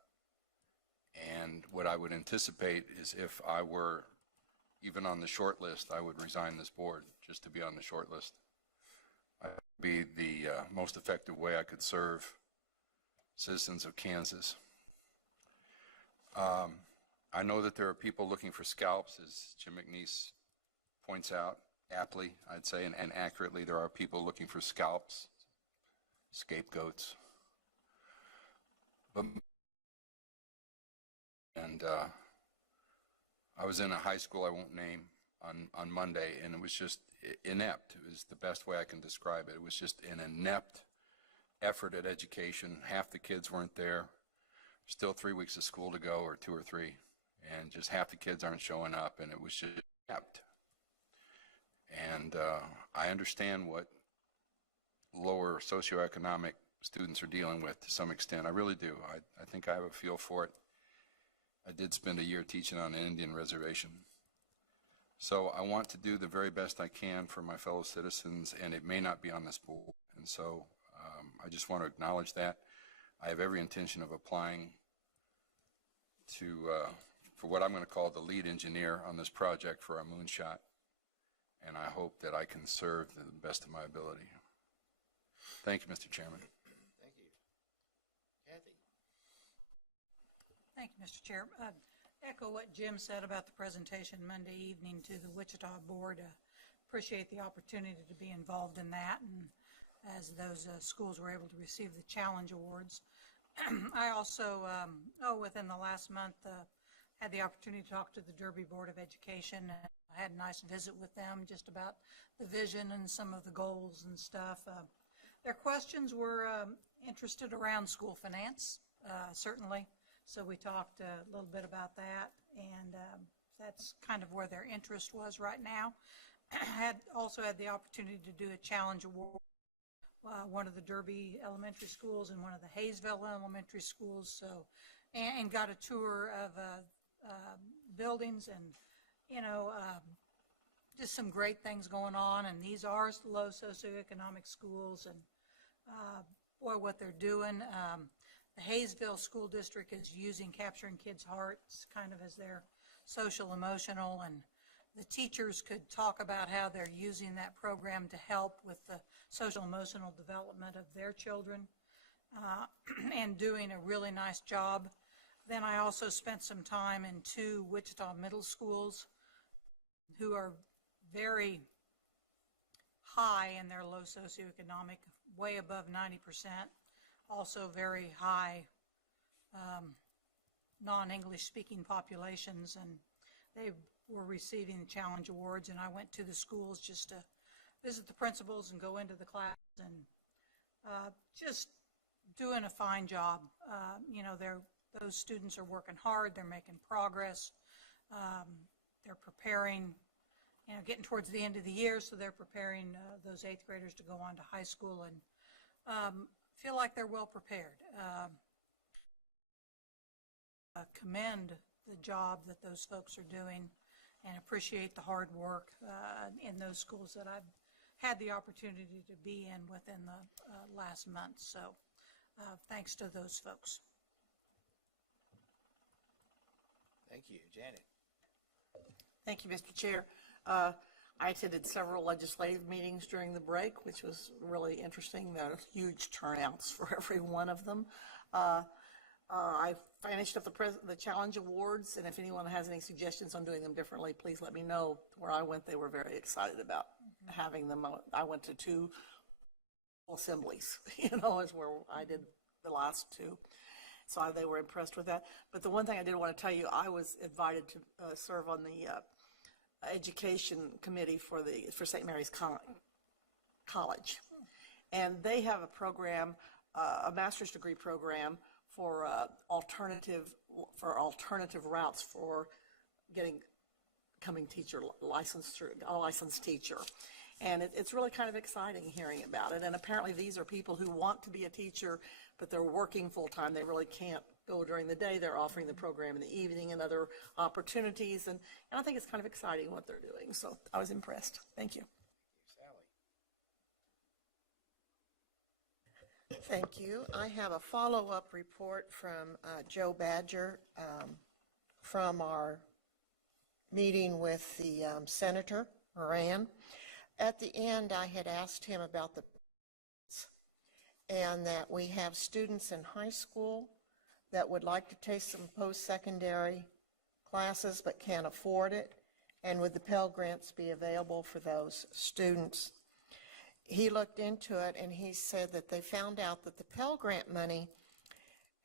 And what I would anticipate is if I were even on the short list, I would resign this board just to be on the short list. It would be the most effective way I could serve citizens of Kansas. I know that there are people looking for scalps, as Jim McNeese points out, aptly, I'd say, and accurately, there are people looking for scalps, scapegoats. I was in a high school I won't name on Monday, and it was just inept. It was the best way I can describe it. It was just an inept effort at education. Half the kids weren't there. Still 3 weeks of school to go, or 2 or 3, and just half the kids aren't showing up, and it was just inept. And I understand what lower socioeconomic students are dealing with to some extent. I really do. I think I have a feel for it. I did spend a year teaching on an Indian reservation. So I want to do the very best I can for my fellow citizens, and it may not be on this board. And so I just want to acknowledge that. I have every intention of applying to for what I'm going to call the lead engineer on this project for our moonshot, and I hope that I can serve to the best of my ability. Thank you, Mr. Chairman. Thank you. Kathy? Thank you, Mr. Chair. Echo what Jim said about the presentation Monday evening to the Wichita Board. Appreciate the opportunity to be involved in that, and as those schools were able to receive the challenge awards. I also, within the last month, had the opportunity to talk to the Derby Board of Education. I had a nice visit with them just about the vision and some of the goals and stuff. Their questions were interested around school finance, certainly. So we talked a little bit about that, and that's kind of where their interest was right now. I also had the opportunity to do a challenge award. One of the Derby elementary schools and one of the Hayesville elementary schools, and got a tour of buildings and, just some great things going on. And these are low socioeconomic schools, and boy, what they're doing. the Hayesville School District is using Capturing Kids' Hearts kind of as their social emotional, and the teachers could talk about how they're using that program to help with the social emotional development of their children, and doing a really nice job. Then I also spent some time in 2 Wichita middle schools who are very high in their low socioeconomic, way above 90%, also very high non-English speaking populations, and they were receiving the Challenge Awards, and I went to the schools just to visit the principals and go into the class, and just doing a fine job. You know, those students are working hard, they're making progress, they're preparing, you know, getting towards the end of the year, so they're preparing those 8th graders to go on to high school, and feel like they're well prepared. Commend the job that those folks are doing and appreciate the hard work in those schools that I've had the opportunity to be in within the last month. So thanks to those folks. Thank you. Janet. Thank you, Mr. Chair. I attended several legislative meetings during the break, which was really interesting. There were huge turnouts for every one of them. I finished up the Challenge Awards, and if anyone has any suggestions on doing them differently, please let me know. Where I went, they were very excited about having them. I went to 2 assemblies, you know, is where I did the last 2. So they were impressed with that. But the one thing I did want to tell you, I was invited to serve on the education committee for St. Mary's College. And they have a program, a master's degree program for alternative routes for becoming a licensed teacher. And it's really kind of exciting hearing about it. And apparently these are people who want to be a teacher, but they're working full-time. They really can't go during the day. They're offering the program in the evening and other opportunities. And I think it's kind of exciting what they're doing. So I was impressed. Thank you. Thank you. I have a follow-up report from Joe Badger from our meeting with the Senator Moran. At the end, I had asked him about and that we have students in high school that would like to take some post-secondary classes but can't afford it, and would the Pell Grants be available for those students? He looked into it and he said that they found out that the Pell Grant money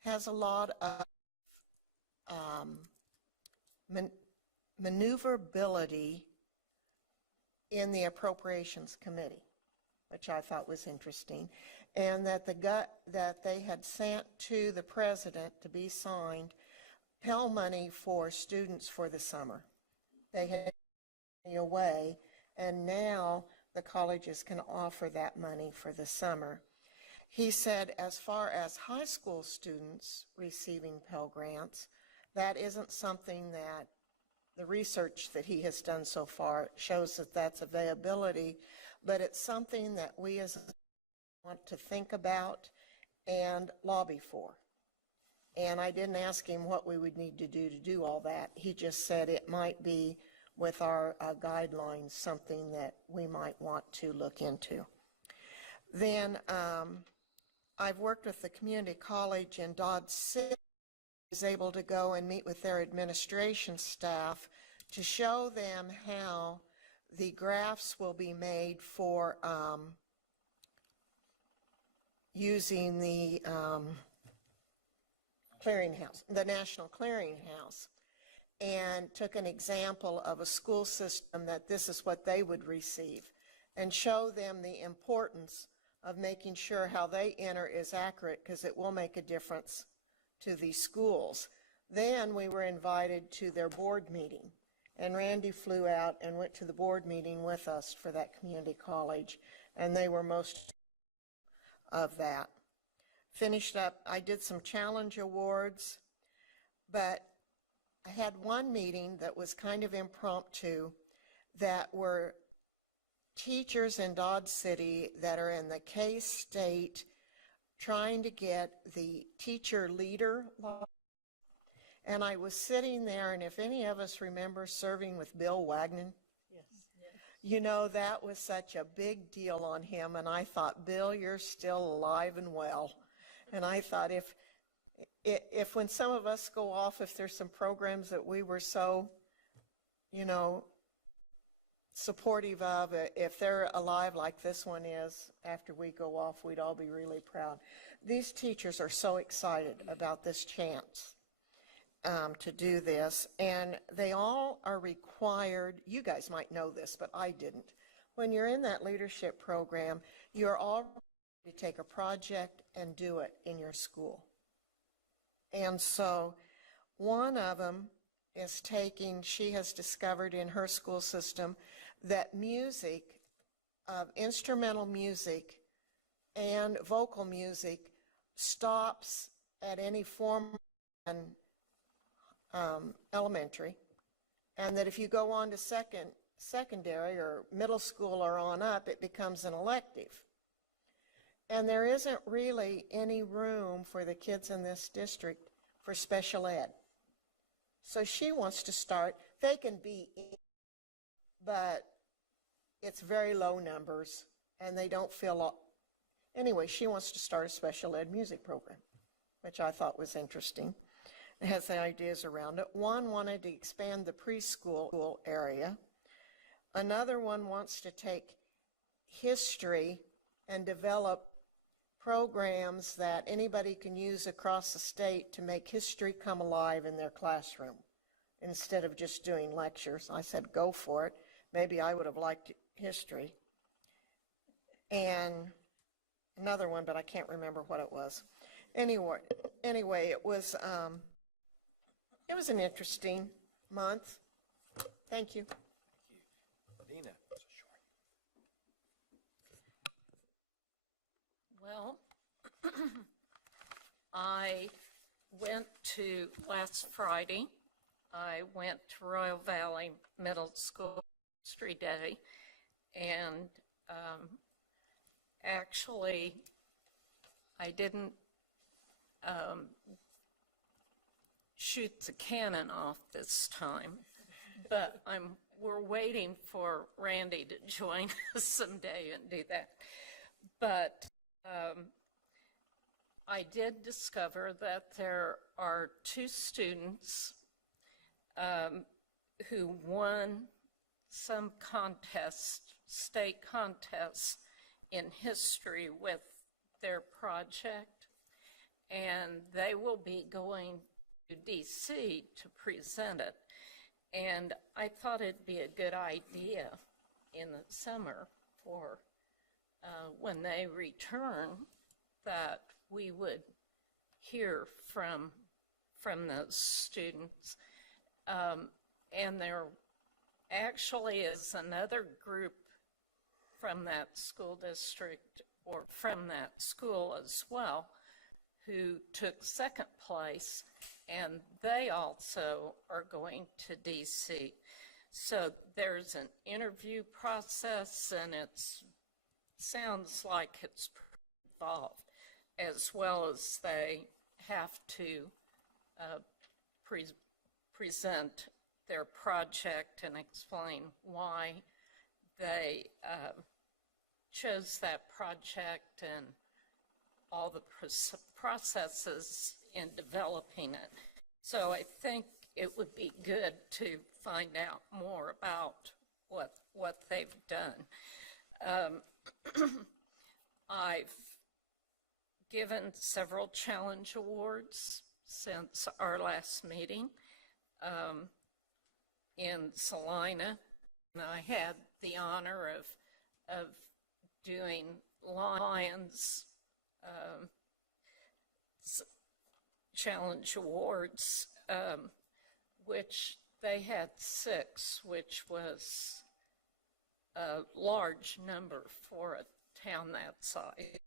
has a lot of maneuverability in the Appropriations Committee, which I thought was interesting, and that that they had sent to the president to be signed Pell money for students for the summer. They had money away, and now the colleges can offer that money for the summer. He said as far as high school students receiving Pell Grants, that isn't something that the research that he has done so far shows that that's availability, but it's something that we as want to think about and lobby for. And I didn't ask him what we would need to do all that. He just said it might be with our guidelines something that we might want to look into. Then I've worked with the community college in Dodge City. I was able to go and meet with their administration staff to show them how the graphs will be made for using the clearinghouse, the National Clearinghouse, and took an example of a school system that this is what they would receive, and show them the importance of making sure how they enter is accurate, because it will make a difference to these schools. Then we were invited to their board meeting, and Randy flew out and went to the board meeting with us for that community college, and they were most of that. Finished up, I did some challenge awards, but I had one meeting that was kind of impromptu that were teachers in Dodge City that are in the K-State trying to get the teacher leader law. And I was sitting there, and if any of us remember serving with Bill Wagner, you know, that was such a big deal on him. And I thought, Bill, you're still alive and well. And I thought, if when some of us go off, if there's some programs that we were so, you know, supportive of, if they're alive like this one is, after we go off, we'd all be really proud. These teachers are so excited about this chance to do this, and they all are required. You guys might know this, but I didn't. When you're in that leadership program, you're all required to take a project and do it in your school. And so one of them is she has discovered in her school system that music, instrumental music and vocal music stops at any form and elementary, and that if you go on to secondary or middle school or on up, it becomes an elective. And there isn't really any room for the kids in this district for special ed. So she wants to start, they can be in, but it's very low numbers and they don't feel, anyway, she wants to start a special ed music program, which I thought was interesting. It has the ideas around it. One wanted to expand the preschool area. Another one wants to take history and develop programs that anybody can use across the state to make history come alive in their classroom instead of just doing lectures. I said, go for it. Maybe I would have liked history. And another one, but I can't remember what it was. Anyway, it was an interesting month. Thank you. Dina. Well, last Friday, I went to Royal Valley Middle School History Day, and actually, I didn't shoot the cannon off this time, but we're waiting for Randy to join us someday and do that. But I did discover that there are 2 students who won some contest, state contest in history with their project, and they will be going to DC to present it. And I thought it'd be a good idea in the summer for when they return that we would hear from those students. And there actually is another group from that school district or from that school as well who took second place, and they also are going to DC. So there's an interview process, and it sounds like it's involved, as well as they have to present their project and explain why they chose that project and all the processes in developing it. So I think it would be good to find out more about what they've done. I've given several challenge awards since our last meeting in Salina. And I had the honor of doing Lions challenge awards, which they had 6, which was a large number for a town that size.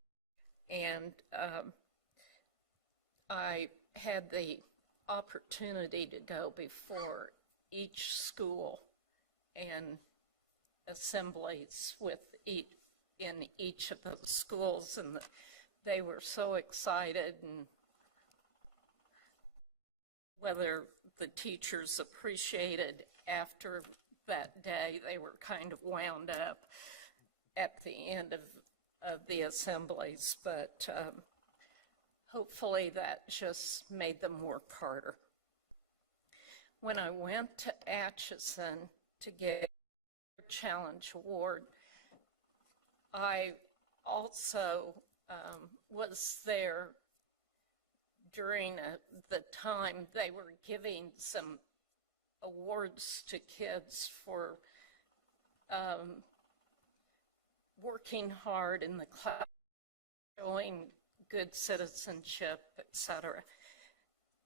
And I had the opportunity to go before each school and assemblies in each of those schools, and they were so excited, and whether the teachers appreciated after that day, they were kind of wound up at the end of the assemblies, but hopefully that just made them work harder. When I went to Atchison to get a Challenge Award, I also was there during the time they were giving some awards to kids for working hard in the class, showing good citizenship, etc.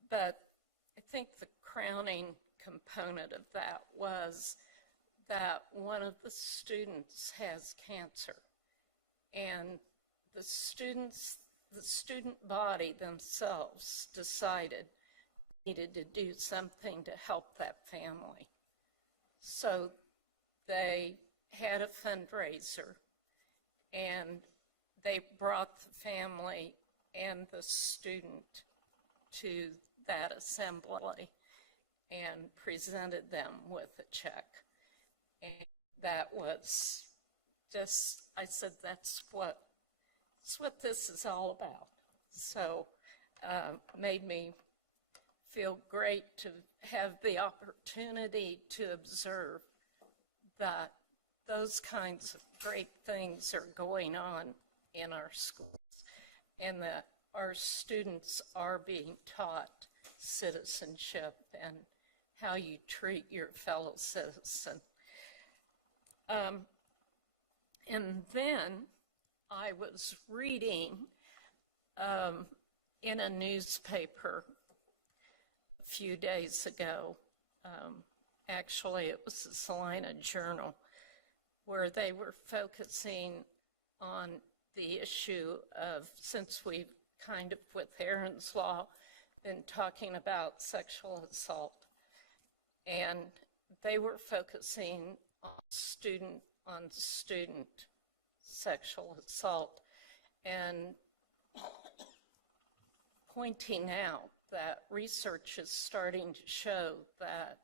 But I think the crowning component of that was that one of the students has cancer, and the student body themselves decided needed to do something to help that family. So they had a fundraiser, and they brought the family and the student to that assembly and presented them with a check. And that was just, I said, that's what this is all about. So made me feel great to have the opportunity to observe that those kinds of great things are going on in our schools, and that our students are being taught citizenship and how you treat your fellow citizen. And then I was reading in a newspaper a few days ago, actually it was the Salina Journal, where they were focusing on the issue of, since we've kind of with Aaron's Law been talking about sexual assault, and they were focusing on student sexual assault and pointing out that research is starting to show that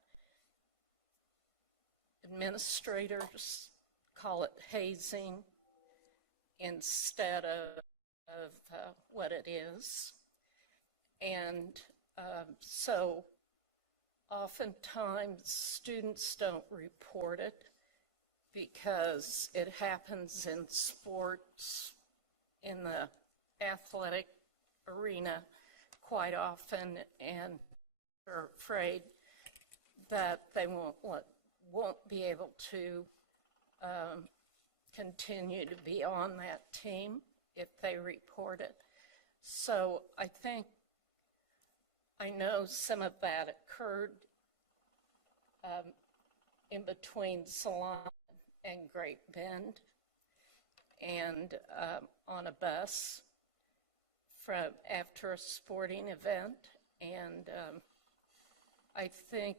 administrators call it hazing instead of what it is. And so oftentimes students don't report it because it happens in sports, in the athletic arena quite often, and are afraid that they won't be able to continue to be on that team if they report it. So I know some of that occurred in between Salina and Great Bend, and on a bus after a sporting event. And I think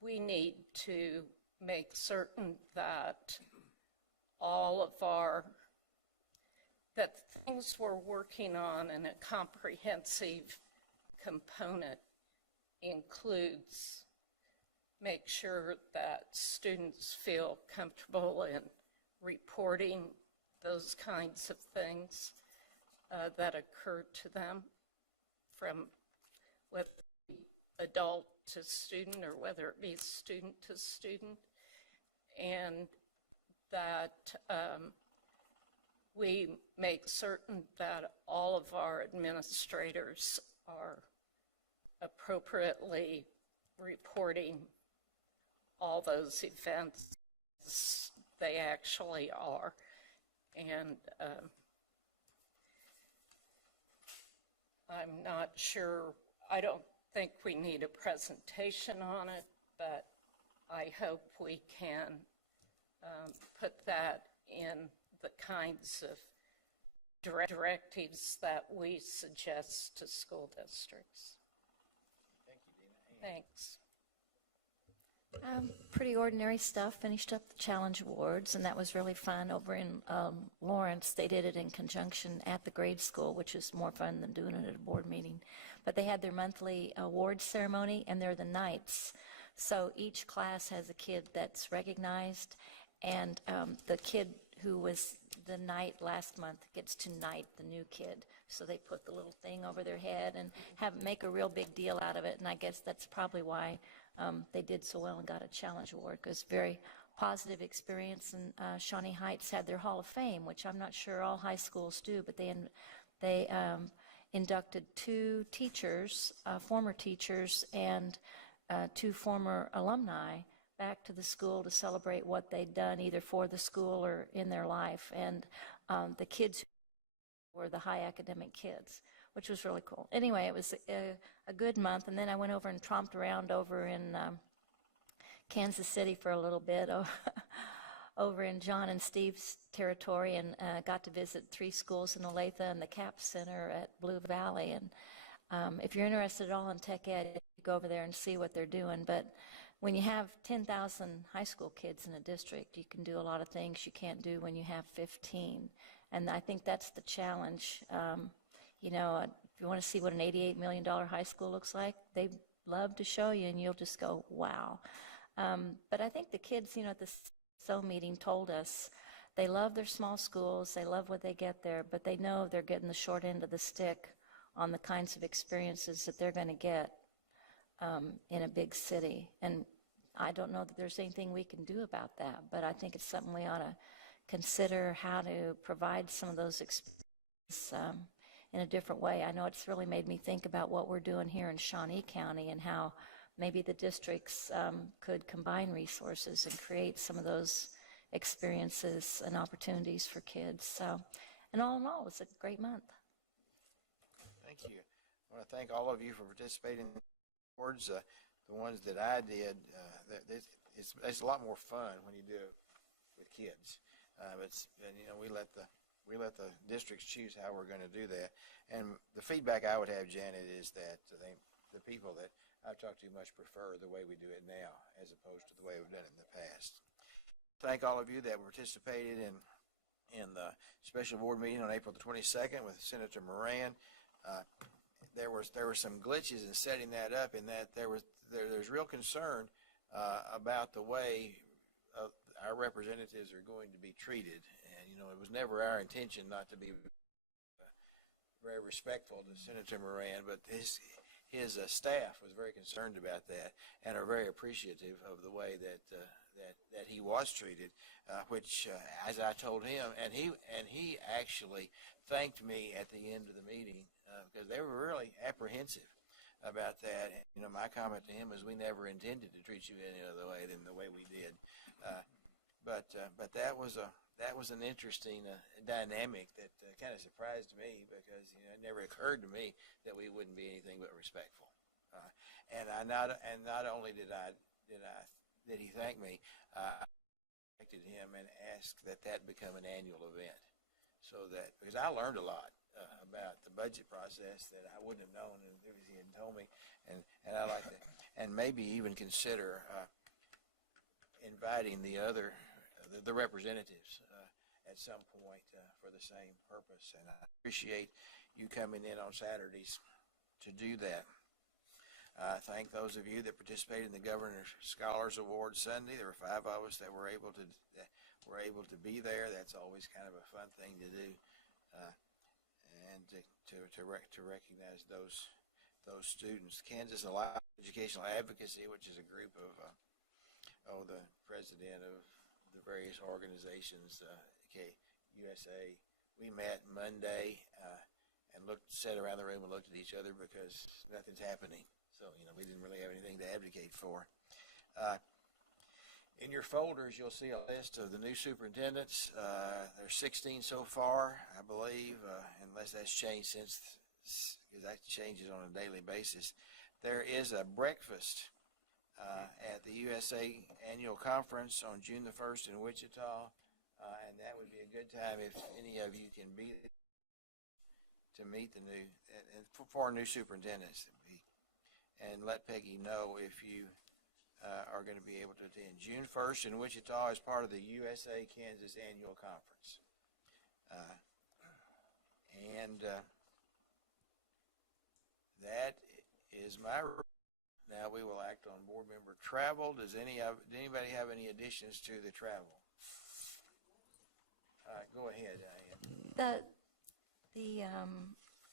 we need to make certain that that things we're working on in a comprehensive component includes make sure that students feel comfortable in reporting those kinds of things that occur to them, from whether it be adult to student or whether it be student to student, and that we make certain that all of our administrators are appropriately reporting all those events as they actually are. And I'm not sure, I don't think we need a presentation on it, but I hope we can put that in the kinds of directives that we suggest to school districts. Thank you, Dina. Thanks. Pretty ordinary stuff. Finished up the Challenge Awards, and that was really fun. Over in Lawrence, they did it in conjunction at the grade school, which is more fun than doing it at a board meeting. But they had their monthly awards ceremony, and they're the knights. So each class has a kid that's recognized, and the kid who was the knight last month gets to knight the new kid. So they put the little thing over their head and make a real big deal out of it, and I guess that's probably why they did so well and got a Challenge Award, because very positive experience. And Shawnee Heights had their Hall of Fame, which I'm not sure all high schools do, but they inducted 2 teachers, former teachers, and 2 former alumni back to the school to celebrate what they'd done either for the school or in their life. And the kids were the high academic kids, which was really cool. Anyway, it was a good month, and then I went over and tromped around over in Kansas City for a little bit, over in John and Steve's territory, and got to visit 3 schools in Olathe and the CAP Center at Blue Valley. And if you're interested at all in tech ed, you go over there and see what they're doing. But when you have 10,000 high school kids in a district, you can do a lot of things you can't do when you have 15. And I think that's the challenge. You know, if you want to see what an $88 million high school looks like, they love to show you, and you'll just go, wow. But I think the kids, at the SO meeting told us they love their small schools, they love what they get there, but they know they're getting the short end of the stick on the kinds of experiences that they're going to get in a big city. And I don't know that there's anything we can do about that, but I think it's something we ought to consider, how to provide some of those experiences in a different way. I know it's really made me think about what we're doing here in Shawnee County and how maybe the districts could combine resources and create some of those experiences and opportunities for kids. So, and all in all, it's a great month. Thank you. I want to thank all of you for participating in the awards. The ones that I did, it's a lot more fun when you do it with kids. We let the districts choose how we're going to do that. And the feedback I would have, Janet, is that I think the people that I've talked to much prefer the way we do it now as opposed to the way we've done it in the past. Thank all of you that participated in the special board meeting on April the 22nd with Senator Moran. There were some glitches in setting that up, in that there's real concern about the way our representatives are going to be treated. And, it was never our intention not to be very respectful to Senator Moran, but his staff was very concerned about that and are very appreciative of the way that he was treated, which, as I told him, and he actually thanked me at the end of the meeting because they were really apprehensive about that. And, my comment to him is, we never intended to treat you any other way than the way we did. But that was an interesting dynamic that kind of surprised me, because it never occurred to me that we wouldn't be anything but respectful. And not only did he thank me, I contacted him and asked that become an annual event, because I learned a lot about the budget process that I wouldn't have known if he hadn't told me, and I like to, and maybe even consider inviting the representatives at some point for the same purpose. And I appreciate you coming in on Saturdays to do that. Thank those of you that participated in the Governor's Scholars Award Sunday. There were 5 of us that were able to be there. That's always kind of a fun thing to do, and to recognize those students. Kansas Educational Advocacy, which is a group of the president of the various organizations, KUSA. We met Monday and sat around the room and looked at each other because nothing's happening. So, we didn't really have anything to advocate for. In your folders, you'll see a list of the new superintendents. There's 16 so far, I believe, unless that's changed since, because that changes on a daily basis. There is a breakfast at the USA Annual Conference on June the 1st in Wichita, and that would be a good time if any of you can be there to meet the four new superintendents, and let Peggy know if you are going to be able to attend. June 1st in Wichita as part of the USA Kansas Annual Conference. That is my. Now we will act on board member travel. Does anybody have any additions to the travel? Go ahead, Diane. The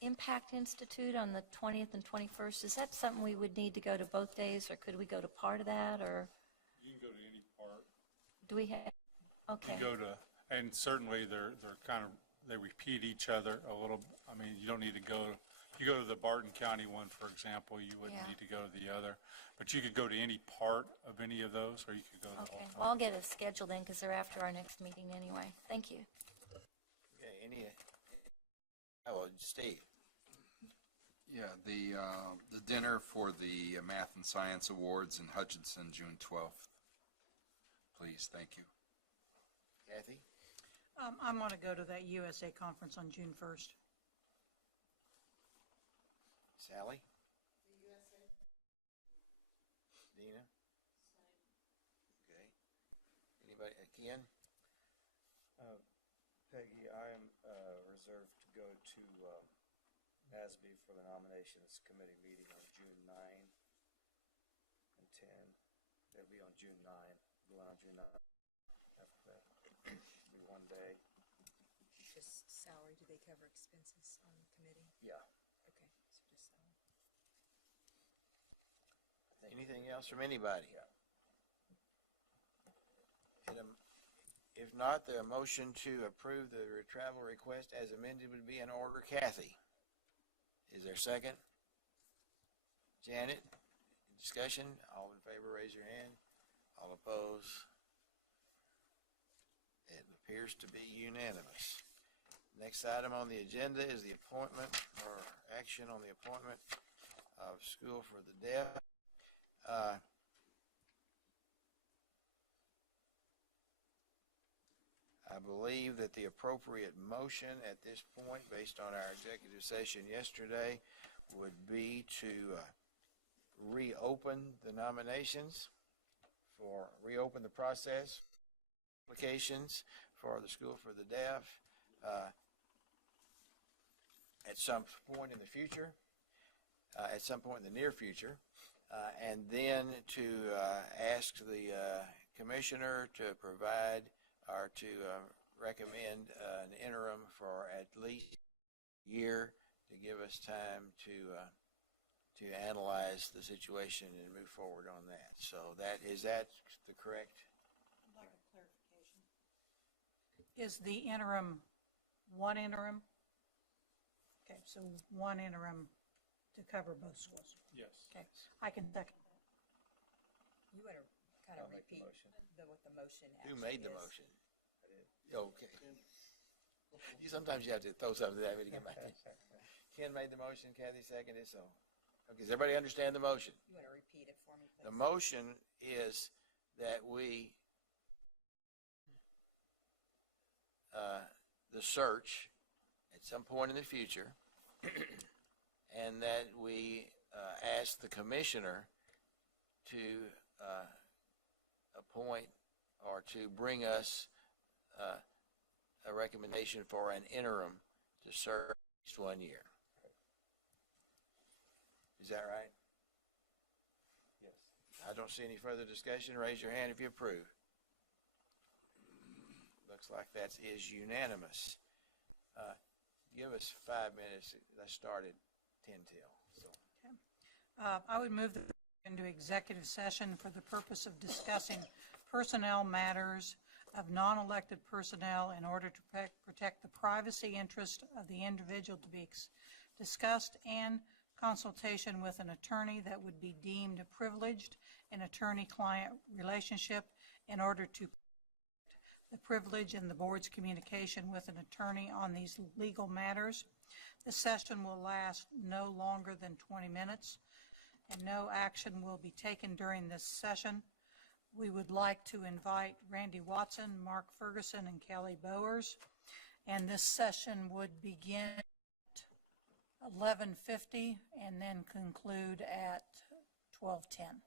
Impact Institute on the 20th and 21st, is that something we would need to go to both days, or could we go to part of that, or You can go to any part. do we have, okay. You go to, and certainly they're kind of, they repeat each other a little. I mean, you don't need to go, you go to the Barton County one, for example, you wouldn't Yeah. need to go to the other. But you could go to any part of any of those, or you could go to Okay, all. well, I'll get it scheduled in because they're after our next meeting anyway. Thank you. Okay, Steve. Yeah, the dinner for the Math and Science Awards in Hutchinson, June 12th. Please, thank you. Kathy? I'm going to go to that USA conference on June 1st. Sally? Dina? Okay. Anybody? Ken? Peggy, I am reserved to go to NASB for the nominations committee meeting on June 9 and 10. It'll be on June 9, going on June 9. After that, it'll be one day. Just salary, do they cover expenses on the committee? Yeah. Okay, so just salary. Anything else from anybody? Yeah. If not, the motion to approve the travel request as amended would be in order. Kathy? Is there a second? Janet? Discussion? All in favor, raise your hand. All opposed? It appears to be unanimous. Next item on the agenda is the appointment or action on the appointment of School for the Deaf. I believe that the appropriate motion at this point, based on our executive session yesterday, would be to reopen the nominations, reopen the process, applications for the School for the Deaf at some point in the future, at some point in the near future, and then to ask the commissioner to provide or to recommend an interim for at least a year to give us time to analyze the situation and move forward on that. So is that the correct? I'd like a clarification. Is the interim one interim? Okay, so one interim to cover both schools. Yes. Okay, I can second that. You want to kind of repeat what the motion Who actually made the is? motion? Okay. Sometimes you have to throw something at me to get my attention. Ken made the motion, Kathy seconded, so. Okay, does everybody understand the motion? You want to repeat it for me, please? The motion is that we, the search at some point in the future, and that we ask the commissioner to appoint or to bring us a recommendation for an interim to serve at least 1 year. Is that right? Yes. I don't see any further discussion. Raise your hand if you approve. Looks like that is unanimous. Give us 5 minutes. Let's start at 10 till. So. I would move into executive session for the purpose of discussing personnel matters of non-elected personnel in order to protect the privacy interest of the individual to be discussed and consultation with an attorney that would be deemed privileged in attorney-client relationship in order to protect the privilege in the board's communication with an attorney on these legal matters. The session will last no longer than 20 minutes, and no action will be taken during this session. We would like to invite Randy Watson, Mark Ferguson, and Kelly Bowers, and this session would begin at 11:50 and then conclude at 12:10.